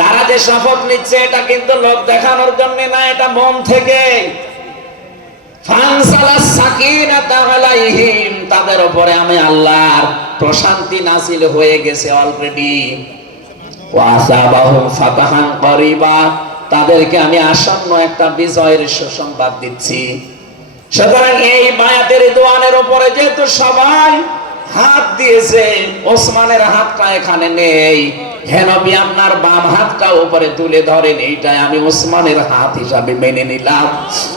তারা যে শপথ নিচ্ছে এটা কিন্তু লোক দেখানোর জন্য না, এটা মন থেকে। ফানসালাস সাকিনাতা আলাইহিম, তাদের উপরে আমি আল্লাহর প্রশান্তি নাযিল হয়ে গেছে অলরেডি। ওয়াসাবাহুম ফাতাহান করিবা, তাদেরকে আমি আসন্ন একটা বিজয়ের সুসংবাদ দিচ্ছি। সুতরাং এই বায়াতের দোয়ানের উপরে যেহেতু সবাই হাত দিয়েছে, ওসমানের হাতটা এখানে নেই, হে নবী আপনার বাম হাতটা উপরে তুলে ধরেন, এইটাই আমি ওসমানের হাত হিসাবে মেনে নিলাম।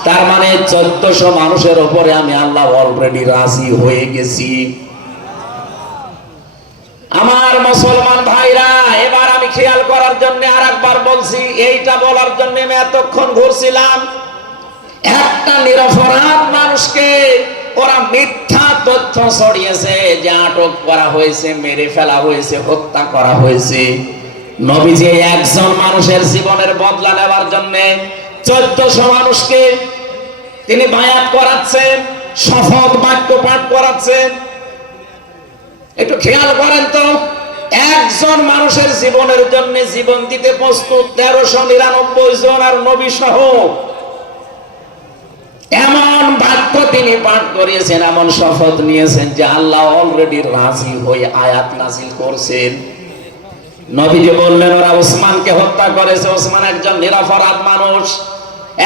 তার মানে 1400 মানুষের উপরে আমি আল্লাহ অলরেডি রাজি হয়ে গেছি। আমার মুসলমান ভাইরা, এবার আমি খেয়াল করার জন্য আর একবার বলছি, এইটা বলার জন্য আমি এতক্ষণ ঘুরছিলাম। একটা নিরপরাধ মানুষকে ওরা মিথ্যা তথ্য ছড়িয়েছে যে আটক করা হয়েছে, মেরে ফেলা হয়েছে, হত্যা করা হয়েছে। নবীজি একজন মানুষের জীবনের বদলা নেওয়ার জন্য 1400 মানুষকে তিনি বায়াত করাচ্ছেন, শপথ বাক্য পাঠ করাচ্ছেন। একটু খেয়াল করেন তো, একজন মানুষের জীবনের জন্য জীবন দিতে প্রস্তুত 1399 জন, আর নবী সহ এমন বাক্য তিনি পাঠ করিয়েছেন, এমন শপথ নিয়েছেন যে আল্লাহ অলরেডি রাজি হয়ে আয়াত নাযিল করছেন। নবীজি বললেন ওরা ওসমানকে হত্যা করেছে, ওসমান একজন নিরপরাধ মানুষ,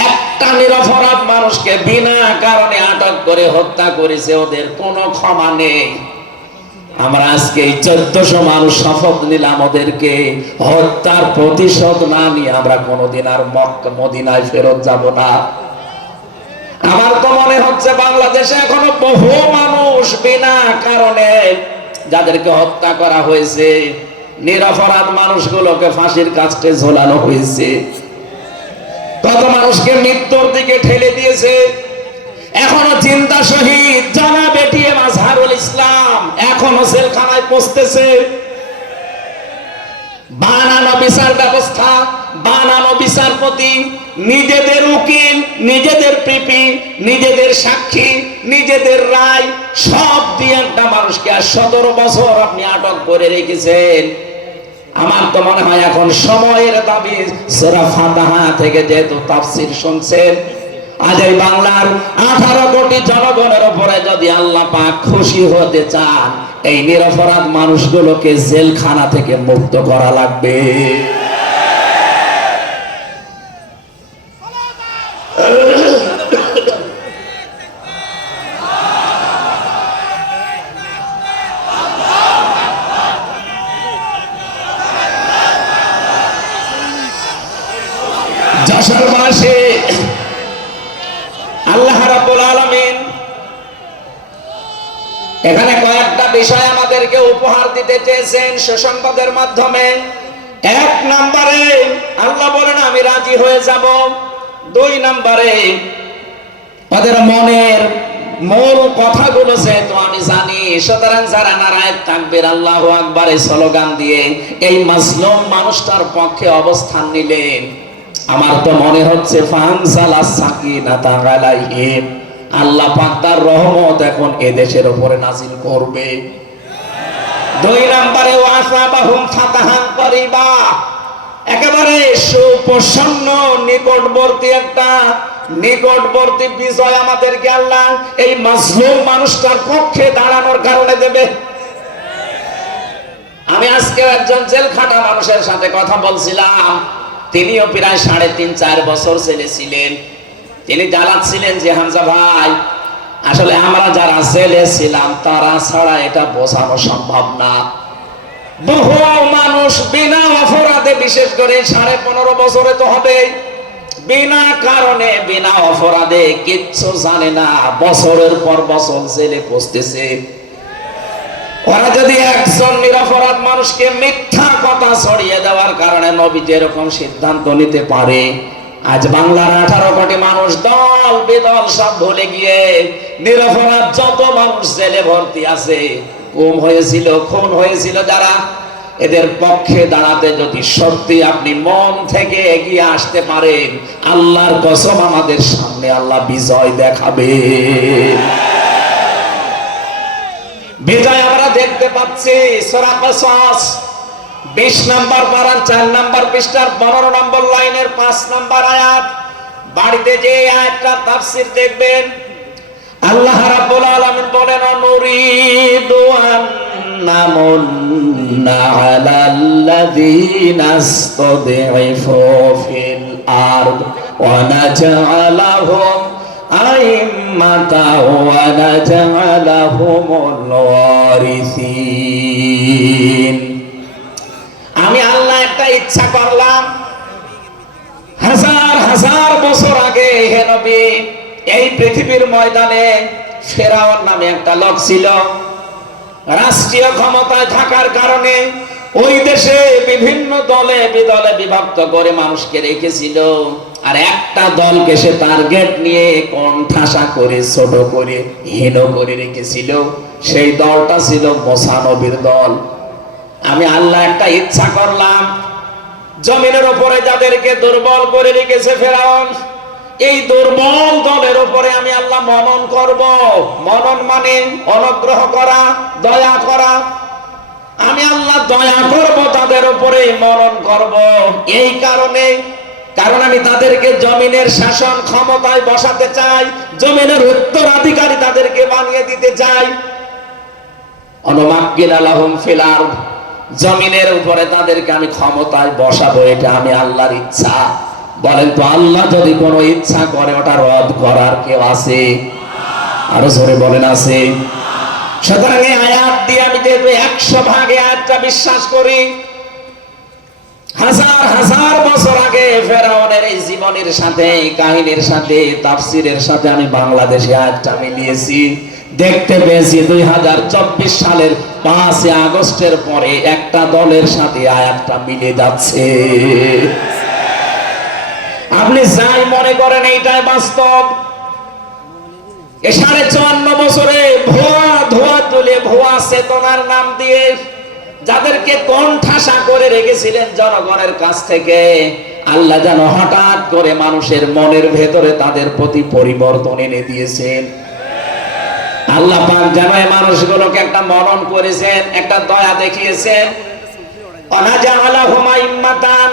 একটা নিরপরাধ মানুষকে বিনা কারণে আটক করে হত্যা করেছে, ওদের কোনো ক্ষমা নেই। আমরা আজকে 1400 মানুষ শপথ নিলাম ওদেরকে হত্যার প্রতিশোধ না নিয়ে আমরা কোনোদিন আর মক্কা মদিনায় ফেরত যাব না। আমার তো মনে হচ্ছে বাংলাদেশে এখনো বহু মানুষ বিনা কারণে যাদেরকে হত্যা করা হয়েছে, নিরপরাধ মানুষগুলোকে ফাঁসির কাস্টে ঝোলানো হয়েছে, কত মানুষকে মৃত্যুর দিকে ঠেলে দিয়েছে। এখনো চিন্তা শহীদ জনাব এটিএম আজহারুল ইসলাম এখনো জেলখানায় পচতেছে। বানানো বিচার ব্যবস্থা, বানানো বিচারপতি, নিজেদের উকিল, নিজেদের পিপি, নিজেদের সাক্ষী, নিজেদের রায় সব দিয়ে একটা মানুষকে 17 বছর আপনি আটক করে রেখেছেন। আমার তো মনে হয় এখন সময়ের দাবি। সূরা ফাতিহা থেকে যেহেতু তাফসীর শুনছেন, আজ এই বাংলার 18 কোটি জনগণের উপরে যদি আল্লাহ পাক খুশি হতে চান, এই নিরপরাধ মানুষগুলোকে জেলখানা থেকে মুক্ত করা লাগবে। যশোরবাসী, আল্লাহ রাব্বুল আলামিন এখানে কয়েকটা বিষয় আমাদেরকে উপহার দিতে চেয়েছেন সুসংবাদের মাধ্যমে। 1 নম্বরে আল্লাহ বলেন আমি রাজি হয়ে যাব। 2 নম্বরে ওদের মনের মূল কথাগুলো যেহেতু আমি জানি, সুতরাং যারা নারায়ে তাকবীর আল্লাহু আকবার এই স্লোগান দিয়ে এই মাজলুম মানুষটার পক্ষে অবস্থান নিলেন, আমার তো মনে হচ্ছে ফানসালাস সাকিনাতা আলাইহিম, আল্লাহ পাক তার রহমত এখন এদেশের উপরে নাযিল করবে। 2 নম্বরে ওয়াসাবাহুম ফাতাহান করিবা, একেবারে সুপ্রসন্ন নিকটবর্তী একটা নিকটবর্তী বিজয় আমাদেরকে আল্লাহ এই মাজলুম মানুষটার পক্ষে দাঁড়ানোর কারণে দেবে। আমি আজকে একজন জেলখাটা মানুষের সাথে কথা বলছিলাম, তিনিও প্রায় 3.5-4 বছর জেলে ছিলেন। তিনি জানাচ্ছিলেন যে হামজা ভাই, আসলে আমরা যারা জেলে ছিলাম তারা ছাড়া এটা বোঝানো সম্ভব না। বহু মানুষ বিনা অপরাধে, বিশেষ করে 15.5 বছরে তো হবে, বিনা কারণে বিনা অপরাধে কিচ্ছু জানে না, বছরের পর বছর জেলে পচতেছে। ওরা যদি একজন নিরপরাধ মানুষকে মিথ্যা কথা ছড়িয়ে দেওয়ার কারণে নবী যেরকম সিদ্ধান্ত নিতে পারে, আজ বাংলার 18 কোটি মানুষ দল বেদল সব ভুলে গিয়ে নিরপরাধ যত মানুষ জেলে ভর্তি আছে, গুম হয়েছিল, খুন হয়েছিল, যারা এদের পক্ষে দাঁড়াতে যদি সত্যি আপনি মন থেকে এগিয়ে আসতে পারেন, আল্লাহর কসম আমাদের সামনে আল্লাহ বিজয় দেখাবে। বিজয় আমরা দেখতে পাচ্ছি সূরা কসস 20 নম্বর পারার 4 নম্বর পৃষ্ঠার 15 নম্বর লাইনের 5 নম্বর আয়াত। বাড়িতে যে আয়াতটা তাফসীর দেখবেন, আল্লাহ রাব্বুল আলামিন বলেন, নুরিদু আন্নামুন্না আলাল্লাযীনা ইসতাদঈফু ফিল আরদ ওয়া নাজআলাহুম আইম্মাতাও ওয়া নাজআলাহুমুল ওয়ারিসিন। আমি আল্লাহ একটা ইচ্ছা করলাম, হাজার হাজার বছর আগে হে নবী, এই পৃথিবীর ময়দানে ফেরাউন নামে একটা লোক ছিল। রাষ্ট্রীয় ক্ষমতায় থাকার কারণে ওই দেশে বিভিন্ন দলে বিদলে বিভক্ত করে মানুষকে রেখেছিল, আর একটা দলকে সে টার্গেট নিয়ে কোণঠাসা করে, ছোট করে, হীন করে রেখেছিল। সেই দলটা ছিল মুসা নবীর দল। আমি আল্লাহ একটা ইচ্ছা করলাম, জমিনের উপরে যাদেরকে দুর্বল করে রেখেছে ফেরাউন, এই দুর্বল দলের উপরে আমি আল্লাহ মনন করব। মনন মানে অনুগ্রহ করা, দয়া করা। আমি আল্লাহ দয়া করব তাদের উপরে, মনন করব। এই কারণে, কারণ আমি তাদেরকে জমিনের শাসন ক্ষমতায় বসাতে চাই, জমিনের উত্তরাধিকারী তাদেরকে বানিয়ে দিতে চাই। অনুমাক্কিনা লাহুম ফিল আরদ, জমিনের উপরে তাদেরকে আমি ক্ষমতায় বসাবো, এটা আমি আল্লাহর ইচ্ছা। বলেন তো, আল্লাহ যদি কোনো ইচ্ছা করে ওটা রদ করার কেউ আছে? আরো জোরে বলেন, আছে? সুতরাং এই আয়াত দিয়ে আমি যেহেতু 100 ভাগে আয়াতটা বিশ্বাস করি, হাজার হাজার বছর আগে ফেরাউনের এই জীবনের সাথে, কাহিনীর সাথে, তাফসীরের সাথে আমি বাংলাদেশে আয়াতটা মিলিয়েছি। দেখতে পেয়েছি 2024 সালের 5 আগস্টের পরে একটা দলের সাথে আয়াতটা মিলে যাচ্ছে। আপনি যাই মনে করেন এইটাই বাস্তব। 54 বছরে ভুয়া ধোয়া তুলে, ভুয়া চেতনার নাম দিয়ে যাদেরকে কোণঠাসা করে রেখেছিলেন জনগণের কাছ থেকে, আল্লাহ যেন হঠাৎ করে মানুষের মনের ভেতরে তাদের প্রতি পরিবর্তন এনে দিয়েছেন। আল্লাহ পাক যেন এই মানুষগুলোকে একটা মনন করেছেন, একটা দয়া দেখিয়েছেন। অনাজালাহুম আইম্মাতান,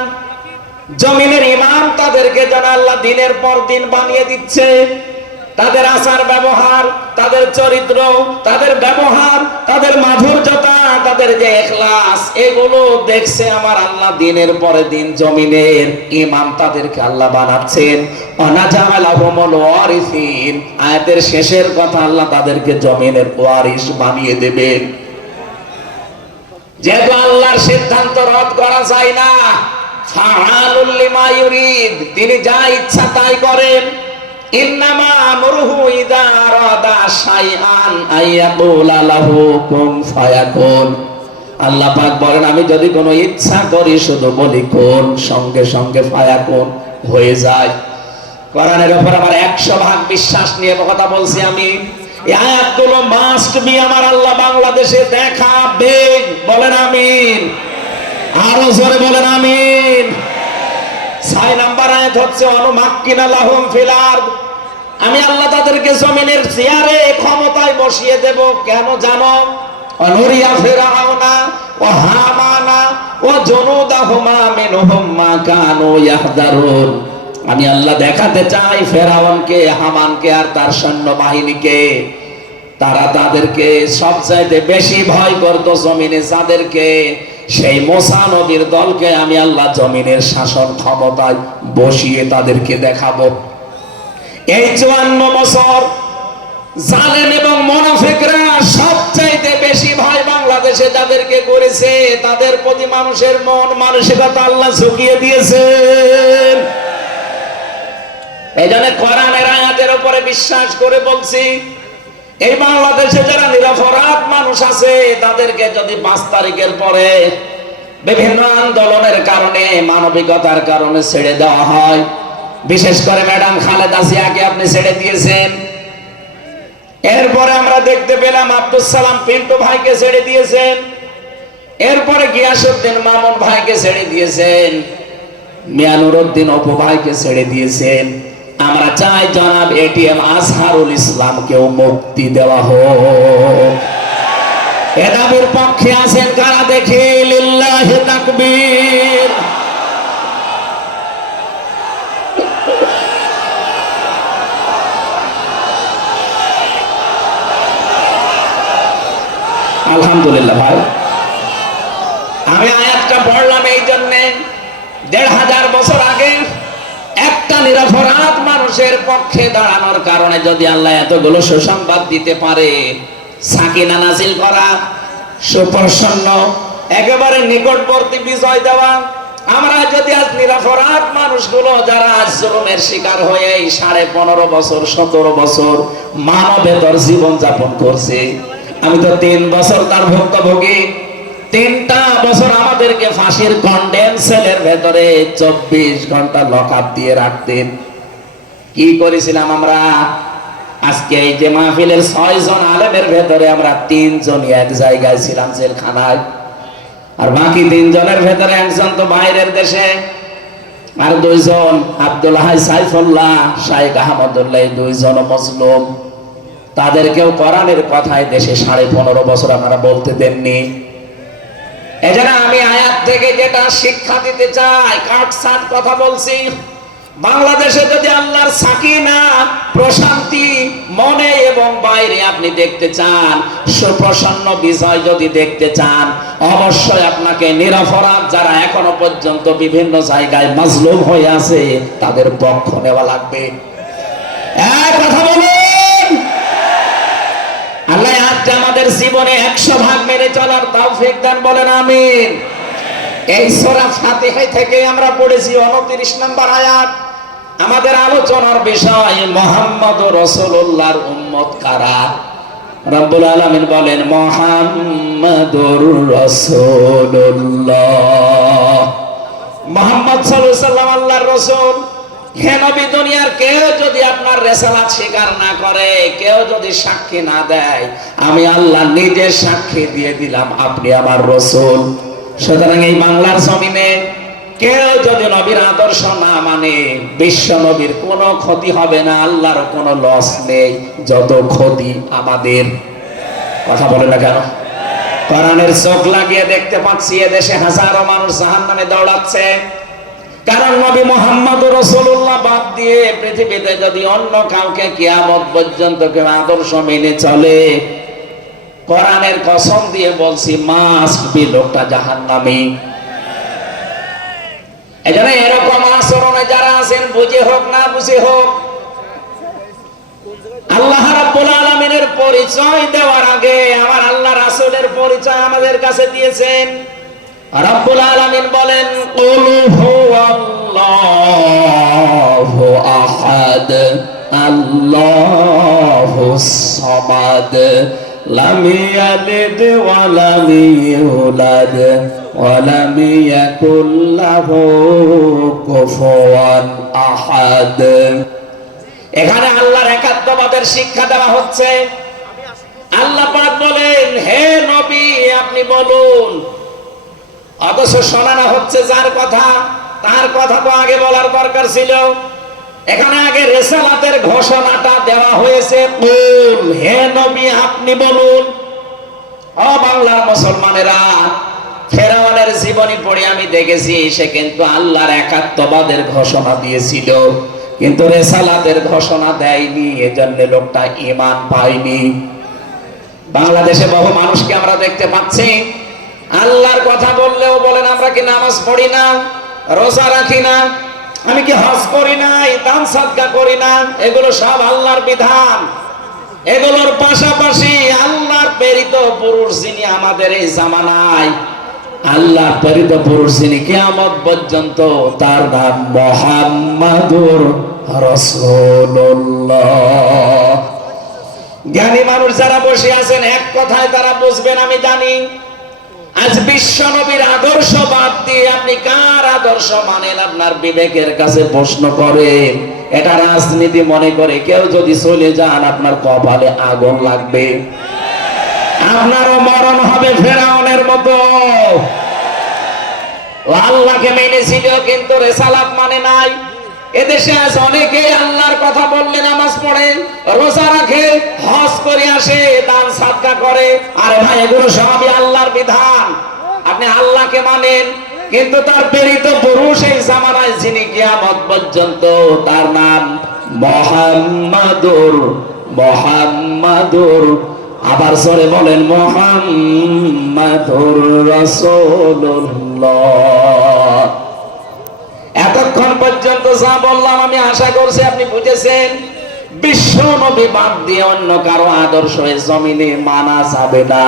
জমিনের ইমাম তাদেরকে যেন আল্লাহ দিনের পর দিন বানিয়ে দিচ্ছে। তাদের আচার ব্যবহার, তাদের চরিত্র, তাদের ব্যবহার, তাদের মাধুর্যতা, তাদের যে ইখলাস, এগুলো দেখছে আমার আল্লাহ দিনের পরে দিন। জমিনের ইমাম তাদেরকে আল্লাহ বানাচ্ছেন। অনাজালাহুমুল ওয়ারিসিন, আয়াতের শেষের কথা, আল্লাহ তাদেরকে জমিনের ওয়ারিস বানিয়ে দেবেন। যেহেতু আল্লাহর সিদ্ধান্ত রদ করা যায় না, ফাআলুল লিমা ইউরিদ, তিনি যা ইচ্ছা তাই করেন। ইন্নামা আমরুহু ইযা আরাদা শাইআন আইয়াকুলা লাহু কুন ফায়াকুন। আল্লাহ পাক বলেন, আমি যদি কোনো ইচ্ছা করি শুধু বলি কুন, সঙ্গে সঙ্গে ফায়াকুন হয়ে যায়। কোরআনের উপর আমার 100 ভাগ বিশ্বাস নিয়ে কথা বলছি আমি। এই আয়াতগুলো মাস্ট বি আমার আল্লাহ বাংলাদেশে দেখাবেন। বলেন আমিন। আরো জোরে বলেন আমিন। 6 নাম্বার আয়াত হচ্ছে অনুমাক্কিনা লাহুম ফিল আরদ, আমি আল্লাহ তাদেরকে জমিনের চেয়ারে ক্ষমতায় বসিয়ে দেব। কেন জানো? অনুরিয়া ফিরাউনা ওয়া হামানা ওয়া জুনুদাহুমা মিনহুম মা কানু ইয়াহদারুন, আমি আল্লাহ দেখাতে চাই ফেরাউনকে, হামানকে আর তার সৈন্যবাহিনীকে, তারা তাদেরকে সবচাইতে বেশি ভয় করত জমিনে যাদেরকে, সেই মুসা নবীর দলকে আমি আল্লাহ জমিনের শাসন ক্ষমতায় বসিয়ে তাদেরকে দেখাবো। এই 54 বছর জালেম এবং মুনাফিকরা সবচাইতে বেশি ভয় বাংলাদেশে যাদেরকে করেছে, তাদের প্রতি মানুষের মন মানসিকতা আল্লাহ ঝুঁকিয়ে দিয়েছেন। এই জন্য কোরআনের আয়াতের উপরে বিশ্বাস করে বলছি, এই বাংলাদেশে যারা নিরপরাধ মানুষ আছে তাদেরকে যদি 5 তারিখের পরে বিভিন্ন আন্দোলনের কারণে, মানবিকতার কারণে ছেড়ে দেওয়া হয়, বিশেষ করে ম্যাডাম খালেদা জিয়াকে আপনি ছেড়ে দিয়েছেন। এরপরে আমরা দেখতে পেলাম আব্দুল সালাম পিন্টু ভাইকে ছেড়ে দিয়েছেন। এরপরে গিয়াসউদ্দিন মামুন ভাইকে ছেড়ে দিয়েছেন, মিয়ানুরউদ্দিন অপু ভাইকে ছেড়ে দিয়েছেন। আমরা চাই জনাব এটিএম আজহারুল ইসলামকেও মুক্তি দেওয়া হোক। এ দাবির পক্ষে আছেন কারা দেখি? লিল্লাহি তাকবীর। আলহামদুলিল্লাহ ভাই, আমি আয়াতটা পড়লাম এই জন্যে ১৫০০ বছর আগে একটা নিরপরাধ মানুষের পক্ষে দাঁড়ানোর কারণে যদি আল্লাহ এতগুলো সুসংবাদ দিতে পারে, সাকিনা নাজিল করা, সুপ্রসন্ন একেবারে নিকটবর্তী বিজয় দেওয়া, আমরা যদি আজ নিরপরাধ মানুষগুলো যারা আজ জুলুমের শিকার হয়ে 15.5 বছর 17 বছর মানবেতর জীবন যাপন করছে, আমি তো 3 বছর তার ভুক্তভোগী। 3টা বছর আমাদেরকে ফাঁসির কন্ডেম সেলের ভেতরে 24 ঘন্টা লকআপ দিয়ে রাখতেন। কি করেছিলাম আমরা? আজকে এই যে মাহফিলের 6 জন আলেমের ভেতরে আমরা 3 জনই এক জায়গায় ছিলাম জেলখানায়, আর বাকি 3 জনের ভেতরে একজন তো বাইরের দেশে, আর 2 জন আব্দুল হাই সাইফুল্লাহ শাইখ আহমদুল্লাহ, 2 জন মজলুম। তাদেরকেও কোরআনের কথায় দেশে 15.5 বছর আপনারা বলতে দেননি। এজন্য আমি আয়াত থেকে যেটা শিক্ষা দিতে চাই, কাটছাট কথা বলছি। বাংলাদেশে যদি আল্লাহর সাকিনা প্রশান্তি মনে এবং বাইরে আপনি দেখতে চান, সুপ্রসন্ন বিজয় যদি দেখতে চান, অবশ্যই আপনাকে নিরপরাধ যারা এখনো পর্যন্ত বিভিন্ন জায়গায় মাজলুম হয়ে আছে তাদের পক্ষ নেওয়া লাগবে। এক কথা বলুন, আল্লাহ আজকে আমাদের জীবনে 100 ভাগ মেনে চলার তৌফিক দান, বলেন আমিন। এই সূরা ফাতিহা থেকে আমরা পড়েছি 29 নম্বর আয়াত। আমাদের আলোচনার বিষয় মুহাম্মদুর রাসূলুল্লাহর উম্মত কারা? রব্বুল আলামিন বলেন মুহাম্মাদুর রাসূলুল্লাহ। মুহাম্মদ সাল্লাল্লাহু আলাইহি সাল্লাম আল্লাহর রাসূল। হে নবী, দুনিয়ার কেউ যদি আপনার রিসালাত স্বীকার না করে, কেউ যদি সাক্ষী না দেয়, আমি আল্লাহ নিজে সাক্ষী দিয়ে দিলাম আপনি আমার রাসূল। সুতরাং এই বাংলার জমিনে কেউ যদি নবীর আদর্শ না মানে, বিশ্ব নবীর কোনো ক্ষতি হবে না, আল্লাহর কোনো লস নেই, যত ক্ষতি আমাদের। কথা বলে না কেন? কোরআনের চোখ লাগিয়ে দেখতে পাচ্ছি এদেশে হাজারো মানুষ জাহান্নামে দৌড়াচ্ছে। কারণ নবী মুহাম্মদুর রাসূলুল্লাহ বাদ দিয়ে পৃথিবীতে যদি অন্য কাউকে কিয়ামত পর্যন্ত কেউ আদর্শ মেনে চলে, কোরআনের কসম দিয়ে বলছি মাস্ট বি লোকটা জাহান্নামী। এজন্য এরকম আচরণে যারা আছেন, বুঝে হোক না বুঝে হোক, আল্লাহ রাব্বুল আলামিনের পরিচয় দেওয়ার আগে আমার আল্লাহ রাসূলের পরিচয় আমাদের কাছে দিয়েছেন। রাব্বুল আলামিন বলেন কুল হুয়াল্লাহু আহাদ আল্লাহুস সামাদ লাম ইয়ালিদ ওয়া লাম ইউলাদ ওয়া লাম ইয়াকুল লাহু কুফুয়ান আহাদ। এখানে আল্লাহর একাত্মবাদের শিক্ষা দেওয়া হচ্ছে। আল্লাহ পাক বলেন হে নবী আপনি বলুন, অথচ শোনানো হচ্ছে যার কথা, তার কথা তো আগে বলার দরকার ছিল। এখানে আগে রিসালাতের ঘোষণাটা দেওয়া হয়েছে, কুল হে নবী আপনি বলুন। ও বাংলার মুসলমানেরা, ফেরাউনের জীবনী পড়ে আমি দেখেছি সে কিন্তু আল্লাহর একাত্মবাদের ঘোষণা দিয়েছিল, কিন্তু রিসালাতের ঘোষণা দেয়নি, এজন্য লোকটা ঈমান পায়নি। বাংলাদেশে বহু মানুষকে আমরা দেখতে পাচ্ছি আল্লাহর কথা বললেও বলেন আমরা কি নামাজ পড়ি না, রোজা রাখি না, আমি কি হজ করি না, দান সাদকা করি না, এগুলো সব আল্লাহর বিধান। এগুলোর পাশাপাশি আল্লাহর প্রেরিত পুরুষ যিনি আমাদের এই জামানায়, আল্লাহর প্রেরিত পুরুষ যিনি কিয়ামত পর্যন্ত, তার নাম মুহাম্মাদুর রাসূলুল্লাহ। জ্ঞানী মানুষ যারা বসে আছেন এক কথায় তারা বুঝবেন আমি জানি। আজ বিশ্ব নবীর আদর্শ বাদ দিয়ে আপনি কার আদর্শ মানেন আপনার বিবেকের কাছে প্রশ্ন করেন। এটা রাজনীতি মনে করে কেউ যদি চলে যান আপনার কপালে আগুন লাগবে, আপনারও মরণ হবে ফেরাউনের মতো। ও আল্লাহকে মেনেছিল কিন্তু রেসালাত মানে নাই। এদেশে আজ অনেকে আল্লাহর কথা বললে নামাজ পড়ে, রোজা রাখে, হজ করে আসে, দান সাদকা করে। আরে ভাই, এগুলো সবই আল্লাহর বিধান। আপনি আল্লাহকে মানেন, কিন্তু তার প্রেরিত পুরুষ এই জামানায় যিনি কিয়ামত পর্যন্ত তার নাম মুহাম্মাদুর, মুহাম্মাদুর, আবার জোরে বলেন মুহাম্মাদুর রাসূলুল্লাহ। এতক্ষণ পর্যন্ত যা বললাম আমি আশা করছি আপনি বুঝেছেন। বিশ্ব নবী বাদ দিয়ে অন্য কারো আদর্শ এই জমিনে মানা যাবে না।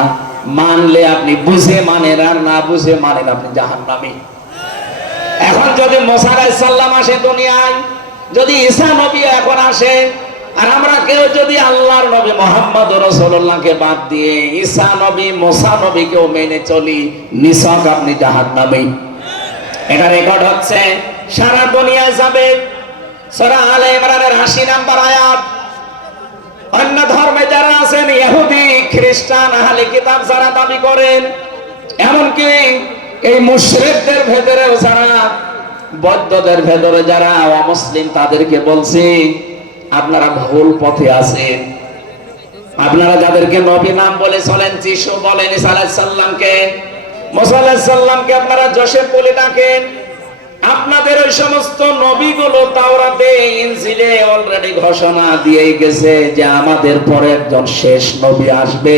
মানলে আপনি বুঝে মানেন, আর না বুঝে মানেন আপনি জাহান্নামী। এখন যদি মুসা আলাইহিস সালাম আসে দুনিয়ায়, যদি ঈসা নবী এখন আসে, আর আমরা কেউ যদি আল্লাহর নবী মুহাম্মদ রাসূলুল্লাহকে বাদ দিয়ে ঈসা নবী, মুসা নবীকেও মেনে চলি, নিছক আপনি জাহান্নামী। এটা রেকর্ড হচ্ছে, সারা দুনিয়ায় যাবে। সূরা আলে ইমরানের ৮০ নম্বর আয়াত। অন্য ধর্মে যারা আছেন, ইহুদি, খ্রিস্টান, আহলে কিতাব যারা দাবি করেন, এমনকি এই মুশরিকদের ভেতরেও যারা, বৌদ্ধদের ভেতরে যারা অমুসলিম, তাদেরকে বলছি আপনারা ভুল পথে আছেন। আপনারা যাদেরকে নবী নাম বলে চলেন, যিশু বলেন, ঈসা আলাইহিস সালামকে, মুসা আলাইহিস সালামকে আপনারা যোসেফ বলে ডাকেন। আপনাদের ওই সমস্ত নবীগুলো তাওরাতে, ইনজিলে অলরেডি ঘোষণা দিয়ে গেছে যে আমাদের পরে একজন শেষ নবী আসবে,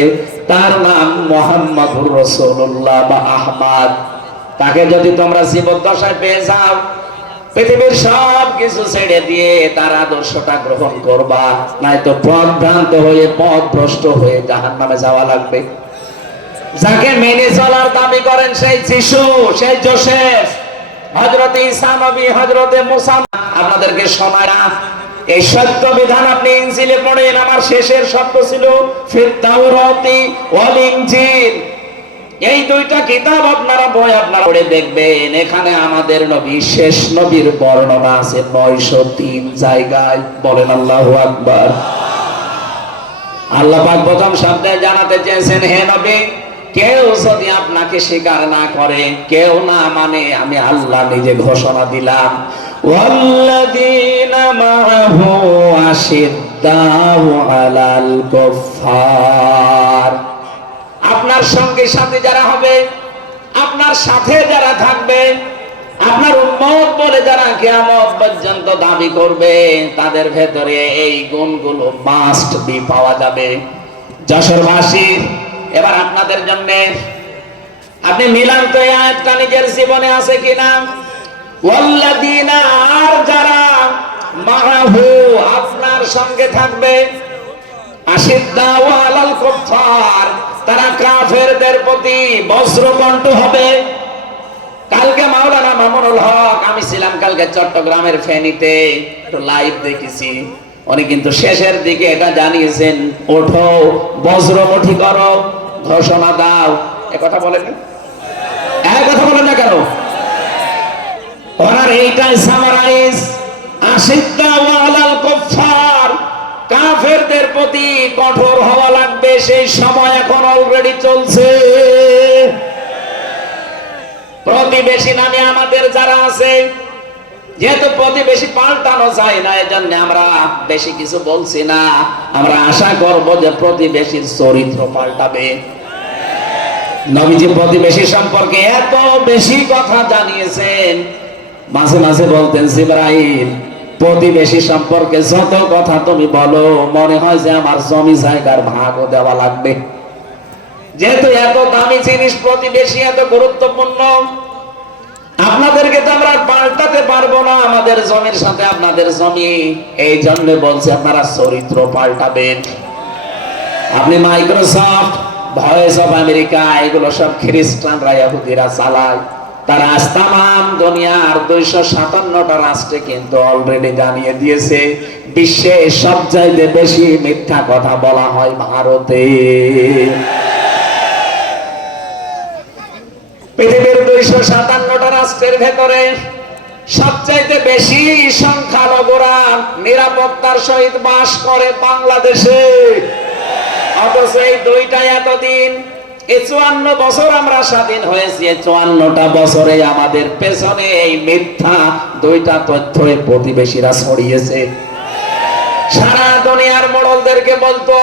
তার নাম মুহাম্মাদুর রাসূলুল্লাহ বা আহমদ। তাকে যদি তোমরা জীবদ্দশায় পেয়ে যাও, পৃথিবীর সব কিছু ছেড়ে দিয়ে তার আদর্শটা গ্রহণ করবা, নয়তো পথভ্রান্ত হয়ে, পথভ্রষ্ট হয়ে জাহান্নামে যাওয়া লাগবে। যাকে মেনে চলার দাবি করেন সেই যিশু, সেই যোসেফ, হযরত ঈসা নবী, হযরত মুসা, আপনাদেরকে শোনায় না। এই সত্য বিধান আপনি ইনজিলে পড়েন। আমার শেষের শব্দ ছিল ফিত তাওরাতি ওয়াল ইনজিল। এই দুইটা কিতাব আপনারা বই আপনারা পড়ে দেখবেন, এখানে আমাদের নবী, শেষ নবীর বর্ণনা আছে ৯০৩ জায়গায়। বলেন আল্লাহু আকবার। আল্লাহ পাক প্রথম শব্দে জানাতে চেয়েছেন, হে নবী, কেউ যদি আপনাকে স্বীকার না করে, কেউ না মানে, আমি আল্লাহ নিজে ঘোষণা দিলাম, ওয়াল্লাযীনা মাআহু আশিদ্দাউ আলাল কুফফার। আপনার সঙ্গে সাথে যারা হবে, আপনার সাথে যারা থাকবে, আপনার উম্মত বলে যারা কিয়ামত পর্যন্ত দাবি করবে, তাদের ভেতরে এই গুণগুলো মাস্ট বি পাওয়া যাবে। যশোরবাসী, এবার আপনাদের জন্য আপনি মিলান তো এই আয়াতটা নিজের জীবনে আছে কিনা। ওয়াল্লাযীনা, আর যারা, মাআহু, আপনার সঙ্গে থাকবে, আশিদ্দাউ আলাল কুফফার, তারা কাফেরদের প্রতি বজ্রকণ্ঠ হবে। কালকে মাওলানা মামুনুল হক, আমি ছিলাম কালকে চট্টগ্রামের ফেনীতে, একটু লাইভ দেখেছি। উনি কিন্তু শেষের দিকে এটা জানিয়েছেন, ওঠো, বজ্রমুঠি করো, ঘোষণা দাও। এ কথা বলেন না, এই কথা বলেন না কেন? ওনার এইটাই সামারাইজ, আশিদ্দাউ আলাল কুফফার, কাফেরদের প্রতি কঠোর হওয়া লাগবে। সেই সময় এখন অলরেডি চলছে। প্রতিবেশী নামে আমাদের যারা আছে, যেহেতু প্রতিবেশী পাল্টানো যায় না, এজন্য আমরা বেশি কিছু বলছি না। আমরা আশা করব যে প্রতিবেশীর চরিত্র পাল্টাবে। নবীজি প্রতিবেশী সম্পর্কে এত বেশি কথা জানিয়েছেন, মাঝে মাঝে বলতেন, জিবরাইল, প্রতিবেশী সম্পর্কে যত কথা তুমি বলো, মনে হয় যে আমার জমি জায়গার ভাগও দেওয়া লাগবে। যেহেতু এত দামি জিনিস প্রতিবেশী, এত গুরুত্বপূর্ণ, আপনাদেরকে তো আমরা পাল্টাতে পারবো না, আমাদের জমির সাথে আপনাদের জমি। এই জন্য বলছে আপনারা চরিত্র পাল্টাবেন। আপনি মাইক্রোসফট, ভয়েস অফ আমেরিকা, এগুলো সব খ্রিস্টানরা, ইহুদিরা চালায়। তারা আজ তামাম দুনিয়ার ২৫৭টা রাষ্ট্রে কিন্তু অলরেডি জানিয়ে দিয়েছে, বিশ্বে সবচাইতে বেশি মিথ্যা কথা বলা হয় ভারতে। পৃথিবীর ২৫৭টা রাষ্ট্রের ভেতরে সবচাইতে বেশি সংখ্যালঘুরা নিরাপত্তার সহিত বাস করে বাংলাদেশে। অথচ এই দুইটা এতদিন এই 54 বছর আমরা স্বাধীন হয়েছি, 54টা বছরে আমাদের পেছনে এই মিথ্যা দুইটা তথ্যে প্রতিবেশীরা ছড়িয়েছে। সারা দুনিয়ার মোড়লদেরকে বলতো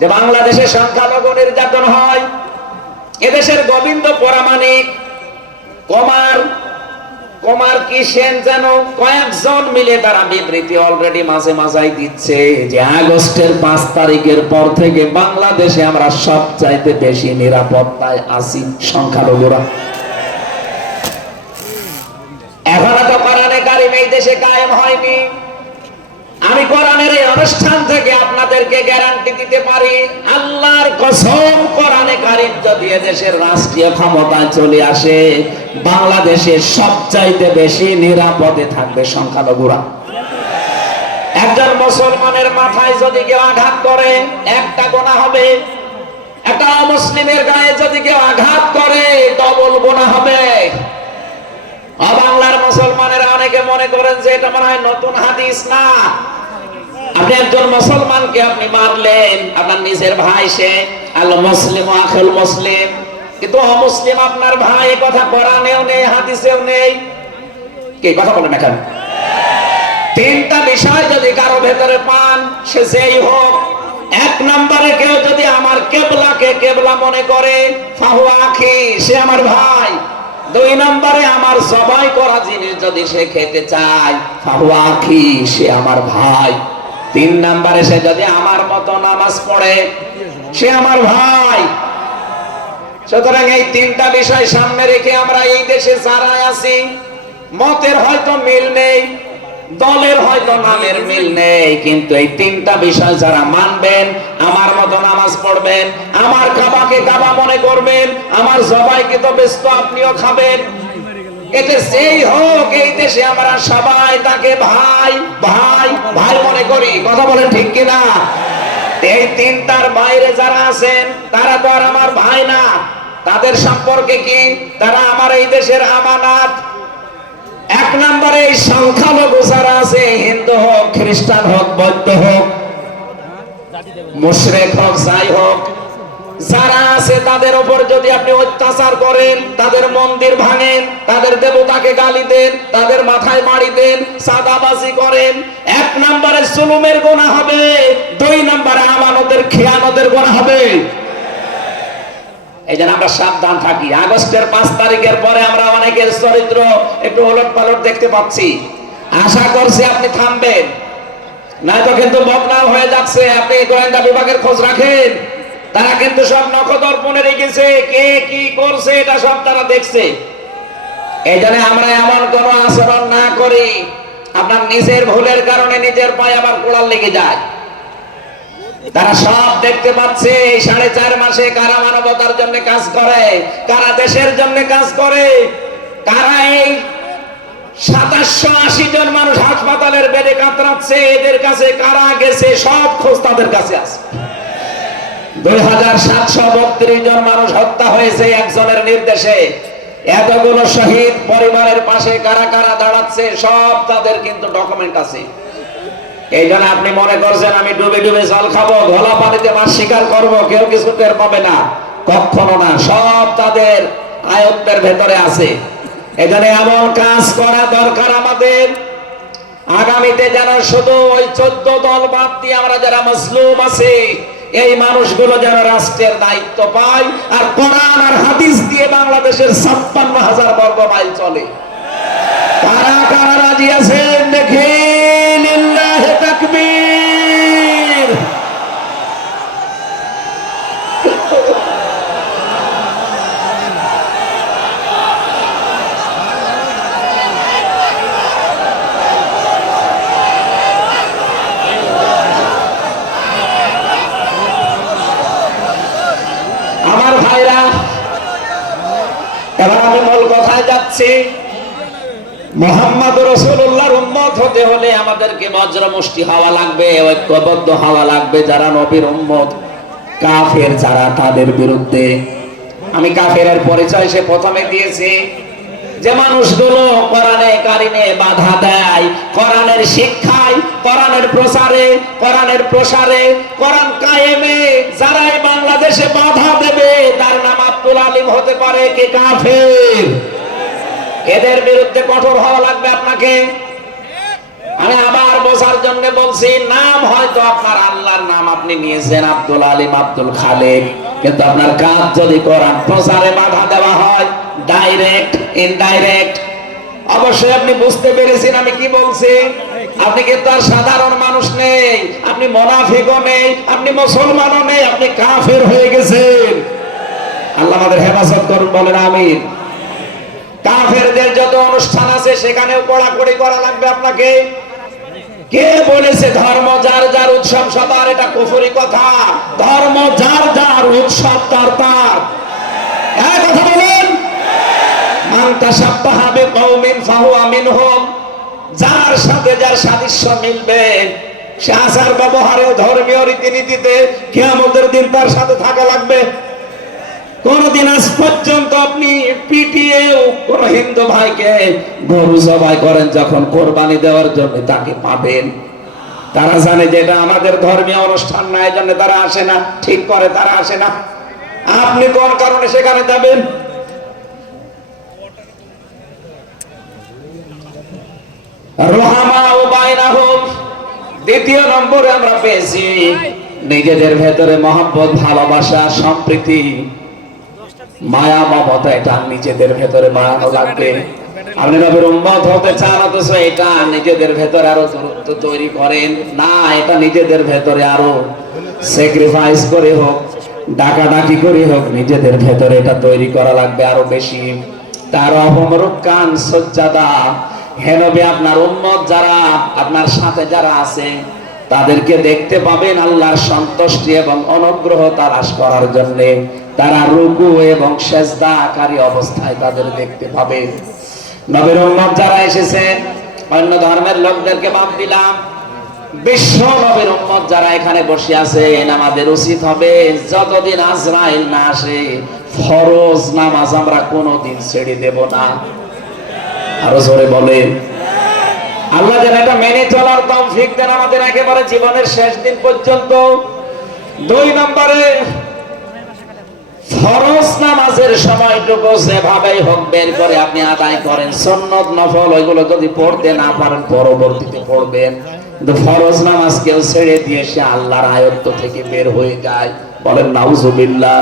যে বাংলাদেশে সংখ্যালঘু নির্যাতন হয়, এদেশের গোবিন্দ পরামানিক কুমার কি সেন যেন কয়েকজন মিলে তারা বিবৃতি অলরেডি মাঝে মাঝাই দিচ্ছে যে আগস্টের 5 তারিখের পর থেকে বাংলাদেশে আমরা সবচাইতে বেশি নিরাপত্তায় আছি সংখ্যালঘুরা। এখনো তো কোরআনে কারিম এই দেশে কায়েম হয়নি। আমি কোরআনের এই অনুষ্ঠান থেকে আপনাদেরকে গ্যারান্টি দিতে পারি, আল্লাহর কসম, কোরআনে কারিম যদি এদেশের রাষ্ট্রীয় ক্ষমতায় চলে আসে, বাংলাদেশে সবচাইতে বেশি নিরাপদে থাকবে সংখ্যালঘুরা। একজন মুসলমানের মাথায় যদি কেউ আঘাত করে একটা গুনাহ হবে, একটা অমুসলিমের গায়ে যদি কেউ আঘাত করে ডবল গুনাহ হবে। বাংলার মুসলমানেরা অনেকে মনে করেন যে এটা মনে হয় নতুন হাদিস। না, আপনি একজন মুসলমানকে আপনি মারলেন, আপনার নিজের ভাই, সে আল মুসলিম আখুল মুসলিম, কিন্তু অমুসলিম আপনার ভাই, এই কথা কোরআনেও নেই, হাদিসেও নেই। কি কথা বলেন এখন? তিনটা বিষয় যদি কারো ভেতরে পান, সে যেই হোক। এক নম্বরে কেউ যদি আমার কেবলাকে কেবলা মনে করে, ফাহুয়া আখি, সে আমার ভাই। 2 নম্বরে আমার জবাই করা জিনিস যদি সে খেতে চায়, ফাহুয়া আখি, সে আমার ভাই। 3 নম্বরে সে যদি আমার মতো নামাজ পড়ে, সে আমার ভাই। সুতরাং এই 3টা বিষয় সামনে রেখে আমরা এই দেশে যারা আছি, মতের হয়তো মিল নেই, দলের হয়তো নামের মিল নেই, কিন্তু এই 3টা বিষয় যারা মানবেন, আমার মতো নামাজ পড়বেন, আমার কাবাকে কাবা মনে করবেন, আমার জবাইকে তো ব্যস্ত আপনিও খাবেন, এতে যেই হোক এই দেশে আমরা সবাই তাকে ভাই ভাই ভাই মনে করি। কথা বলেন ঠিক কিনা? এই 3টার বাইরে যারা আছেন তারা তো আর আমার ভাই না। তাদের সম্পর্কে কি? তারা আমার এই দেশের আমানত। 1 নম্বরে এই সংখ্যালঘু যারা আছে, হিন্দু হোক, খ্রিস্টান হোক, বৌদ্ধ হোক, মুশরিক হোক, যাই হোক, যারা আছে তাদের উপর যদি আপনি অত্যাচার করেন, তাদের মন্দির ভাঙেন, তাদের দেবতাকে গালি দেন, তাদের মাথায় বাড়ি দেন, চাঁদাবাজি করেন, 1 নম্বরে জুলুমের গুনাহ হবে, 2 নম্বরে আমানতের খেয়ানতের গুনাহ হবে। এই জন্য আমরা সাবধান থাকি। আগস্টের 5 তারিখের পরে আমরা অনেকের চরিত্র একটু ওলট পালট দেখতে পাচ্ছি। আশা করছি আপনি থামবেন, নয়তো কিন্তু বদনাম হয়ে যাচ্ছে। আপনি গোয়েন্দা বিভাগের খোঁজ রাখেন, তারা কিন্তু সব নখদর্পণে রেখেছে, কে কি করছে এটা সব তারা দেখছে। এই জন্য আমরা এমন কোন আচরণ না করি, আপনার নিজের ভুলের কারণে নিজের পায়ে আবার কোড়াল লেগে যায়। তারা সব দেখতে পাচ্ছে। এই 4.5 মাসে কারা মানবতার জন্য কাজ করে, কারা দেশের জন্য কাজ করে, কারা এই 2780 জন মানুষ হাসপাতালের বেডে কাতরাচ্ছে, এদের কাছে কারা গেছে, সব খোঁজ তাদের কাছে আছে। 2732 জন মানুষ হত্যা হয়েছে একজনের নির্দেশে। এতগুলো শহীদ পরিবারের পাশে কারা কারা দাঁড়াচ্ছে, সব তাদের কিন্তু ডকুমেন্ট আছে। এই জন্য আপনি মনে করছেন আমি ডুবে ডুবে জল খাবো, ঘোলা পানিতে মাছ শিকার করবো, কেউ কিছু টের পাবে না, কখনো না। সব তাদের আয়ত্তের ভেতরে আছে। এই জন্য এমন কাজ করা দরকার আমাদের, আগামীতে যেন শুধু ওই 14 দল বাদ দিয়ে আমরা যারা মুসলিম আছি, এই মানুষগুলো যেন রাষ্ট্রের দায়িত্ব পায়, আর কোরআন আর হাদিস দিয়ে বাংলাদেশের 56,000 বর্গ মাইল চলে। কারা কারা রাজি আছেন দেখে? লিল্লাহি তাকবীর। আমার ভাইরা, এবার আমি মূল কথায় যাচ্ছি। মুহাম্মদ রাসূলুল্লাহর উম্মত হতে হলে আমাদেরকে বজ্রমুষ্টি হওয়া লাগবে, ঐক্যবদ্ধ হওয়া লাগবে। যারা নবীর উম্মত, কাফের যারা, তাদের বিরুদ্ধে। আমি কাফেরের পরিচয় সে প্রথমে দিয়েছি। যে মানুষগুলো কোরআনে কারিমে বাধা দেয়, কোরআনের শিক্ষায়, কোরআনের প্রচারে, কোরআনের প্রসারে, কোরআন কায়েমে যারাই বাংলাদেশে বাধা দেবে তার নাম আব্দুল আলিম হতে পারে কি কাফের? এদের বিরুদ্ধে কঠোর হওয়া লাগবে আপনাকে। আমি আবার বোঝার জন্য বলছি, নাম হয়তো আপনার আল্লাহর নাম আপনি নিয়েছেন আব্দুল আলিম, আব্দুল খালেক, কিন্তু আপনার কাজ যদি কোরআন প্রচারে বাধা দেওয়া হয়, ডাইরেক্ট ইনডাইরেক্ট, অবশ্যই আপনি বুঝতে পেরেছেন আমি কি বলছি। আপনি কিন্তু আর সাধারণ মানুষ নেই, আপনি মুনাফিকও নেই, আপনি মুসলমানও নেই, আপনি কাফের হয়ে গেছেন। আল্লাহ আমাদের হেফাজত করুন, বলেন আমিন। কাফেরদের যত অনুষ্ঠান আছে সেখানেও কড়াকড়ি করা লাগবে আপনাকে। কে বলেছে ধর্ম যার যার উৎসব সবার? এটা কুফরি কথা। ধর্ম যার যার উৎসব তার তার। এক কথা বলেন, মান তাশাব্বাহা বিকওমিন ফাহুয়া মিনহুম। যার সাথে যার সাদৃশ্য মিলবে সে আচার ব্যবহারে, ধর্মীয় রীতিনীতিতে কিয়ামতের দিন তার সাথে থাকা লাগবে। কোনদিন আজ পর্যন্ত আপনি পিটিয়েও কোন হিন্দু ভাইকে গরু জবাই করেন যখন কোরবানি দেওয়ার জন্য তাকে পাবেন? তারা জানে যে এটা আমাদের ধর্মীয় অনুষ্ঠান না, এই জন্য তারা আসে না, ঠিক করে তারা আসে না। আপনি কোন কারণে সেখানে যাবেন? রুহামাউ বাইনাহুম। দ্বিতীয় নম্বরে আমরা পেয়েছি নিজেদের ভেতরে মহব্বত, ভালোবাসা, সম্প্রীতি, মায়া, মমতা। এটা নিজেদের ভেতরে মায়ানো লাগবে। আপনি নবীর উম্মত হতে চান, অথচ এটা নিজেদের ভেতরে আরো দূরত্ব তৈরি করেন না। এটা নিজেদের ভেতরে আরো স্যাক্রিফাইস করে হোক, ডাকাডাকি করে হোক, নিজেদের ভেতরে এটা তৈরি করা লাগবে আরো বেশি। তার অহমরুকান সজ্জাদা। হে নবী, আপনার উম্মত যারা, আপনার সাথে যারা আছে, তাদেরকে দেখতে পাবেন আল্লাহর সন্তুষ্টি এবং অনুগ্রহ তালাশ করার জন্য তারা রুকু এবং সেজদাকারী অবস্থায় তাদের দেখতে পাবে। নবীর উম্মত যারা এসেছেন, অন্য ধর্মের লোকদেরকে বাদ দিলাম, বিশ্ব নবীর উম্মত যারা এখানে বসে আছেন, আমাদের উচিত হবে যতদিন আজরাইল না আসে ফরজ নামাজ আমরা কোনোদিন ছেড়ে দেব না। আরো জোরে বলেন। আল্লাহ যেন এটা মেনে চলার তৌফিক দেন আমাদের একেবারে জীবনের শেষ দিন পর্যন্ত। 2 নম্বরে, ফরজ নামাজের সময়টুকু যেভাবেই হোক বের করে আপনি আদায় করেন। সুন্নত নফল ওইগুলো যদি পড়তে না পারেন পরবর্তীতে পড়বেন, কিন্তু ফরজ নামাজ কেউ ছেড়ে দিয়ে সে আল্লাহর আয়ত্ত থেকে বের হয়ে যায়। বলেন নাউজুবিল্লাহ।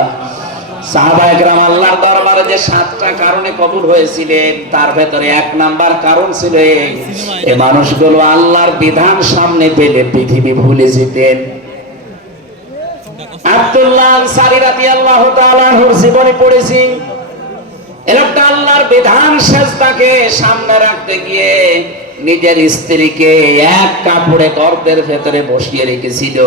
সাহাবায়ে কেরাম আল্লাহর দরবারে যে 7টা কারণে কবুল হয়েছিলেন, তার ভেতরে 1 নাম্বার কারণ ছিল এই মানুষগুলো আল্লাহর বিধান সামনে পেলে পৃথিবী ভুলে যেতেন। আব্দুল্লাহ আনসারী রাদিয়াল্লাহু তাআলা আনহুর জীবনে পড়েছি, এরকম আল্লাহর বিধান সেজদাকে সামনে রাখতে গিয়ে নিজের স্ত্রীকে এক কাপড়ে গর্তের ভেতরে বসিয়ে রেখেছিল,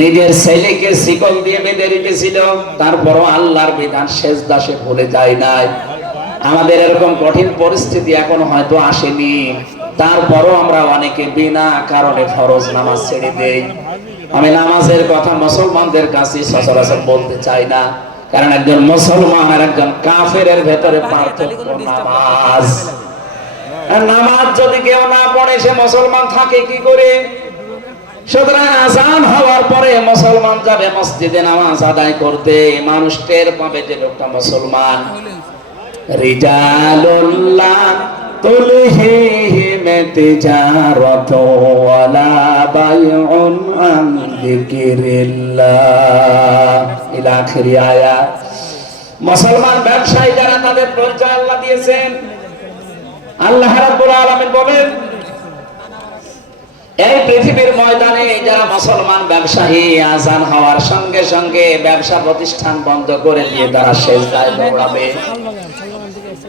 নিজের ছেলেকে শিকল দিয়ে বেঁধে রেখেছিল, তারপরও আল্লাহর বিধান সেজদা সে ভুলে যায় নাই। আমাদের এরকম কঠিন পরিস্থিতি এখন হয়তো আসেনি, তারপরও আমরা অনেকে বিনা কারণে ফরজ নামাজ ছেড়ে দেই। আমি নামাজের কথা মুসলমানদের কাছে সচরাচর বলতে চাই না, কারণ একজন মুসলমান আর একজন কাফেরের ভেতরে পার্থক্য নামাজ। নামাজ যদি কেউ না পড়ে সে মুসলমান থাকে কি করে? সুতরাং আযান হওয়ার পরে মুসলমান যাবে মসজিদে নামাজ আদায় করতে, মানুষ টের পাবে যে লোকটা মুসলমান। রিজালুল্লাহ তুলহিহিম তিজারাতু ওয়ালা বাইউন আন যিকরিল্লাহ ইলা আখিরি আয়াত। মুসলমান ব্যবসায়ী যারা, তাদের পরিচয় আল্লাহ দিয়েছেন। আল্লাহ রাব্বুল আলামিন বলেন, এই পৃথিবীর ময়দানে যারা মুসলমান ব্যবসায়ী, আযান হওয়ার সঙ্গে সঙ্গে ব্যবসা প্রতিষ্ঠান বন্ধ করে দিয়ে তারা সেজদায় দৌড়াবে।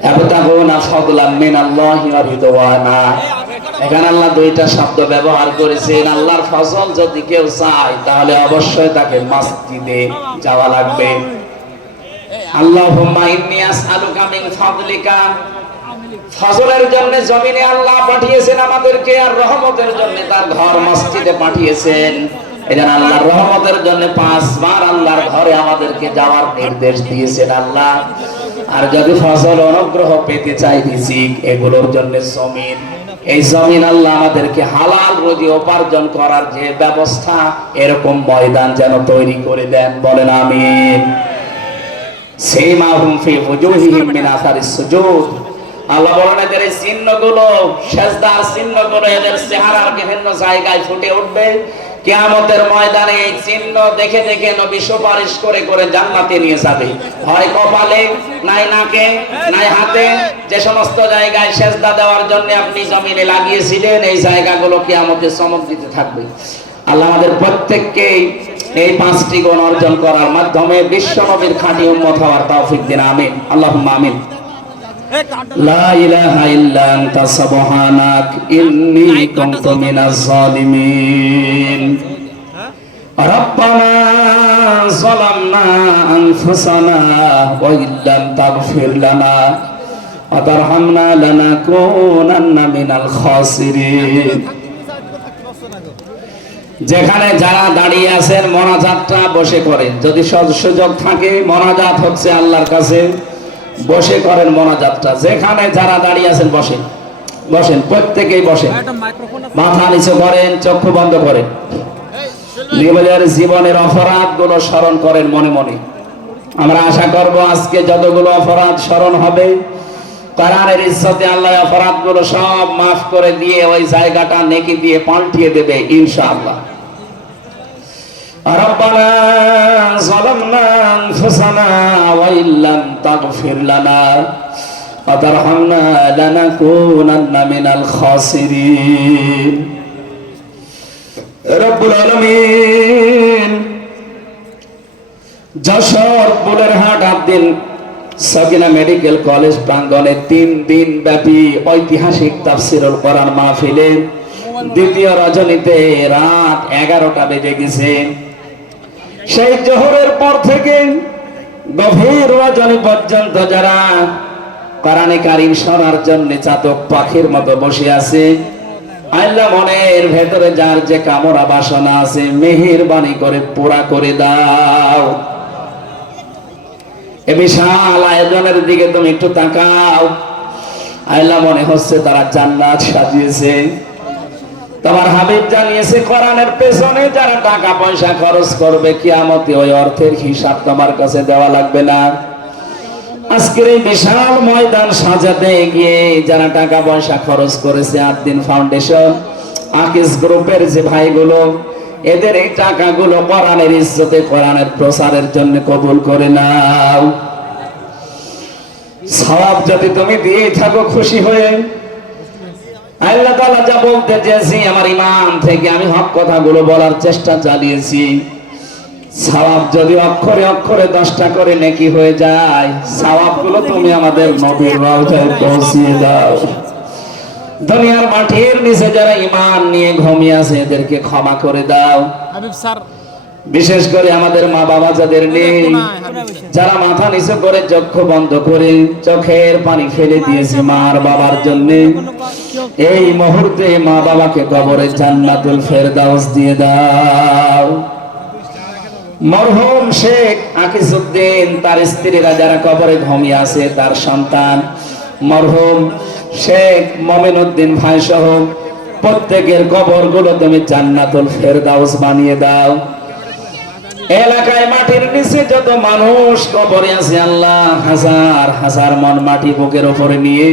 ইয়াবতাগুনা ফাদলাম মিনাল্লাহি ওয়া রিদওয়ানা। এখানে আল্লাহ 2টা শব্দ ব্যবহার করেছেন। আল্লাহর ফজল যদি কেউ চায় তাহলে অবশ্যই তাকে মসজিদে যাওয়া লাগবে। আল্লাহুম্মা ইন্নী আসআলুকা মিন ফাদলিকা। ফজলের জন্য জমিনে আল্লাহ পাঠিয়েছেন আমাদেরকে, আর রহমতের জন্য তার ঘর মসজিদে পাঠিয়েছেন। এজন্য আল্লাহর রহমতের জন্য 5 বার আল্লাহর ঘরে আমাদেরকে যাওয়ার নির্দেশ দিয়েছেন। আল্লাহ আর যদি ফসল অনুগ্রহ পেতে চাই রিজিক, এগুলোর জন্য জমিন, এই জমিন আল্লাহ আমাদেরকে হালাল রুজি উপার্জন করার যে ব্যবস্থা, এরকম ময়দান যেন তৈরি করে দেন। বলেন আমিন। সীমাহুম ফি ওজুহিহিম মিন আসারিস সুজুদ। আল্লাহ বলেন এদের এই চিহ্নগুলো, সিজদার চিহ্নগুলো এদের চেহারার বিভিন্ন জায়গায় ফুটে উঠবে। কিয়ামতের ময়দানে এই চিহ্ন দেখে দেখে নবী সুপারিশ করে করে জান্নাতে নিয়ে যাবে। হয় কপালে, নাই নাকে, নাই হাতে, যে সমস্ত জায়গায় সিজদা দেওয়ার জন্য আপনি জমিনে লাগিয়েছিলেন, এই জায়গাগুলো কিয়ামতে চমক দিতে থাকবে। আল্লাহ আমাদের প্রত্যেককে এই 5টি গুণ অর্জন করার মাধ্যমে বিশ্ব নবীর খাঁটি উম্মত হওয়ার তৌফিক দিন। আমিন, আল্লাহুম্মা আমিন। লা ইলাহা ইল্লা আনতা সুবহানাক ইন্নী কুনতু মিনাজ জালিমিন। রব্বানা যালামনা আনফুসানা ওয়া ইল্লাম তাগফির লানা ওয়া তারহামনা লানাকুনান্না মিনাল খাসিরিন। যেখানে যারা দাঁড়িয়ে আছেন মোনাজাতটা বসে করেন, যদি সুযোগ থাকে। মোনাজাত হচ্ছে আল্লাহর কাছে, বসে করেন মোনাজাতটা। যেখানে যারা দাঁড়িয়ে আছেন বসেন, বসেন, প্রত্যেকেই বসেন, মাথা নিচু করেন, চক্ষু বন্ধ করেন। নিজের জীবনের অপরাধ গুলো স্মরণ করেন মনে মনে। আমরা আশা করব আজকে যতগুলো অপরাধ স্মরণ হবে, কোরআনের ইজ্জতে আল্লাহ অপরাধ গুলো সব মাফ করে দিয়ে ওই জায়গাটা নেকি দিয়ে পাল্টিয়ে দেবে ইনশাআল্লাহ। রব্বানা যালামনা আনফুসানা ওয়া ইল্লাম তাগফির লানা ওয়া তারহামনা লানাকুনান্না মিনাল খাসিরিন। রব্বুল আলামিন যশোর বুলেরহাট আব্দিন সকিনা মেডিকেল কলেজ প্রাঙ্গণে 3 দিন ব্যাপী ঐতিহাসিক তাফসীরুল কোরআন মাহফিলের দ্বিতীয় রজনীতে রাত 11টা বেজে গেছে। সেই জোহরের পর থেকে গভীর রজনী পর্যন্ত যারা কোরআনে কারীম শোনার জন্য চাতক পাখির মতো বসে আছে, আল্লাহ মনের ভেতরে যার যে কামনা বাসনা আছে মেহেরবানি করে পুরা করে দাও। এ বিশাল আয়োজনের দিকে তুমি একটু তাকাও। আল্লাহ মনে হচ্ছে তারা জান্নাত সাজিয়েছে। তোমার হাবিব জানিয়েছে কোরআনের পেছনে যারা টাকা পয়সা খরচ করবে, কিয়ামতে ওই অর্থের হিসাব তোমার কাছে দেওয়া লাগবে না। আজকের এই বিশাল ময়দান সাজাতে গিয়ে যারা টাকা পয়সা খরচ করেছে, আদ্দিন ফাউন্ডেশন, আকিস গ্রুপের যে ভাইগুলো, এদের এই টাকাগুলো কোরআনের ইজ্জতে, কোরআনের প্রচারের জন্য কবুল করে নাও। সওয়াব যদি তুমি দিয়ে থাকো খুশি হয়ে, আল্লাহ তাআলা যা বলতে চেয়েছি আমার ঈমান থেকে আমি হক কথাগুলো বলার চেষ্টা চালিয়েছি। সওয়াব যদি অক্ষরে অক্ষরে 10টা করে নেকি হয়ে যায়, সওয়াবগুলো তুমি আমাদের নবীর রওজায় পৌঁছিয়ে দাও। দুনিয়ার মাটির নিচে যারা ঈমান নিয়ে ঘুমিয়ে আছে এদেরকে ক্ষমা করে দাও। বিশেষ করে আমাদের মা বাবা যাদের নেই, যারা মাথা নিচু করে চক্ষু বন্ধ করে চোখের পানি ফেলে দিয়েছে মার বাবার জন্য, এই মুহূর্তে মা বাবাকে কবরে জান্নাতুল ফেরদাউস দিয়ে দাও। মরহুম শেখ আকিজউদ্দিন, তার স্ত্রীরা যারা কবরে ঘুমিয়ে আছে, তার সন্তান মরহুম শেখ মমিনুদ্দিন ভাই সহ প্রত্যেকের কবরগুলো তুমি জান্নাতুল ফেরদাউস বানিয়ে দাও। এলাকায় মাটির নিচে যত মানুষ কবরে আছে আল্লাহ, হাজার হাজার মন মাটি বুকের উপরে নিয়ে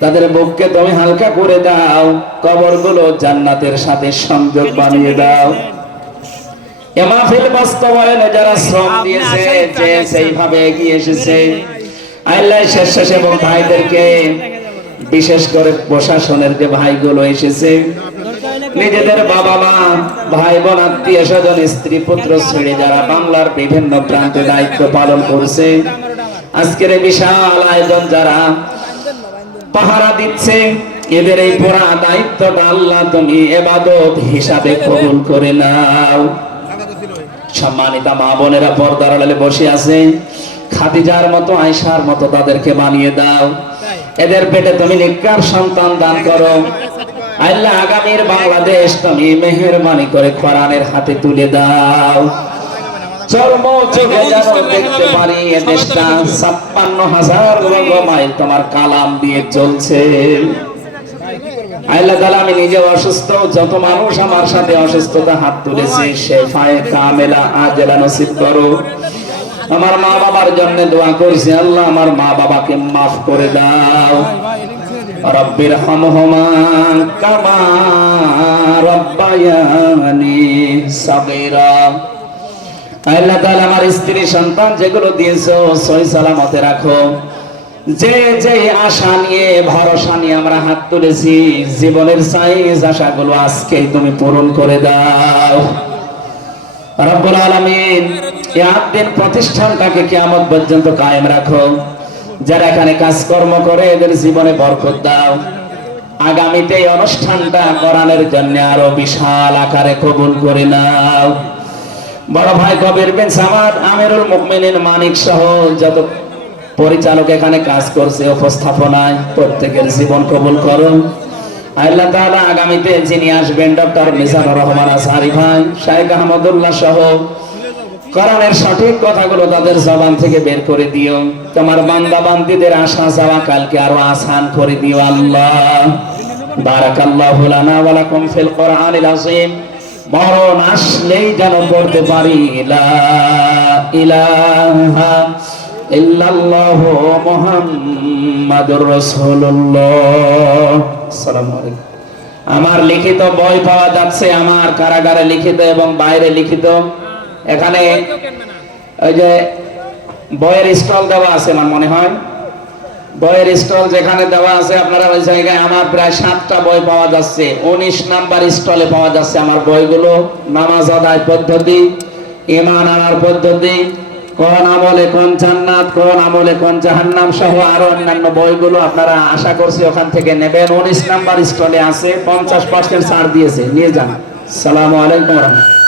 তাদের বুককে তুমি হালকা করে দাও। কবরগুলো জান্নাতের সাথে সংযোগ বানিয়ে দাও। এ মাহফিল বাস্তবায়নে যারা শ্রম দিয়েছে, যে সেইভাবে এগিয়ে এসেছে, আল্লাহ স্বেচ্ছাসেবক ভাইদেরকে, বিশেষ করে প্রশাসনের যে ভাইগুলো এসেছে, নিজেদের বাবা মা, ভাই বোন, আত্মীয় স্বজন, স্ত্রী পুত্র ছেড়ে যারা বাংলার বিভিন্ন প্রান্তে দায়িত্ব পালন করছে, আজকের এই বিশাল আয়োজন যারা পাহারা দিচ্ছে, এদের এই পুরা দায়িত্বটা আল্লাহ তুমি ইবাদত হিসাবে কবুল করে নাও। সম্মানিতা মা বোনেরা পর্দার আড়ালে বসে আছে, খাদিজার মতো, আয়েশার মতো তাদেরকে বানিয়ে দাও। এদের পেটে তুমি নেককার সন্তান দান করো। আল্লাহ আগামীর বাংলাদেশ তুমি মেহেরবানি করে কোরআনের হাতে তুলে দাও। চর্ম চোখে যেন দেখতে পারি এ দেশটা 56,000 বর্গ মাইল তোমার কালাম দিয়ে চলছে। আল্লাহ তাআলা, আমি নিজে অসুস্থ, যত মানুষ আমার সাথে অসুস্থতা হাত তুলেছে শেফায়ে কামেলা আজলা নসিব করো। আমার মা বাবার জন্য দোয়া করছি, আল্লাহ আমার মা বাবাকে মাফ করে দাও। রব্বির হামহুমা কামা রব্বায়ানি সাগীরা। আল্লাহ তাআলা, আমার স্ত্রী সন্তান যেগুলো দিয়েছো সহি সালামতে রাখো। যে যে আশা নিয়ে ভরসা নিয়ে আমরা হাত তুলেছি, জীবনের সাইজ আশাগুলো আজকেই তুমি পূরণ করে দাও রব্বুল আলামিন। এই আদ্দিন প্রতিষ্ঠানটাকে কিয়ামত পর্যন্ত কায়েম রাখো। যারা এখানে কাজকর্ম করে এদের জীবনে বরকত দাও। আগামীতে এই অনুষ্ঠানটা কোরআনের জন্য আরো বিশাল আকারে কবুল করে নাও। বড় ভাই কবির বিন সামাদ, আমিরুল মুমিনিন মানিক সহ যত পরিচালক এখানে কাজ করছে উপস্থাপনায়, প্রত্যেকের জীবন কবুল করো আল্লাহ তাআলা। আগামীতে যিনি আসবেন ডক্টর মিজানুর রহমান আজহারী ভাই, শাইখ আহমদুল্লাহ সহ কোরআনের সঠিক কথাগুলো তাদের জবান থেকে বের করে দিও। তোমার বান্দা বান্দীদের আশা যাওয়া কালকে আরো আসান করে দিও আল্লাহ। বারাকাল্লাহু লানা ওয়া লাকুম ফিল কোরআনিল আযীম। মরণ আসলেই যেন পড়তে পারি লা ইলাহা ইল্লাল্লাহু মুহাম্মাদুর রাসূলুল্লাহ। আসসালামু আলাইকুম। আমার লিখিত বই পাওয়া যাচ্ছে, আমার কারাগারে লিখিত এবং বাইরে লিখিত। এখানে ওই যে বইয়ের স্টল দেওয়া আছে, আমার মনে হয় বইয়ের স্টল যেখানে দেওয়া আছে আপনারা ওই জায়গায় আমার প্রায় 7টা বই পাওয়া যাচ্ছে। 19 নাম্বার স্টলে পাওয়া যাচ্ছে আমার বইগুলো। নামাজ আদায় পদ্ধতি, ঈমান আনার পদ্ধতি, কোন আমলে কোন জান্নাত, কোন আমলে কোন জাহান্নাম সহ আরো অন্যান্য বইগুলো আপনারা আশা করছি ওখান থেকে নেবেন। 19 নাম্বার স্টলে আছে, 50% ছাড় দিয়েছে, নিয়ে যান। আসসালামু আলাইকুম ওয়া রাহমাতুল্লাহ।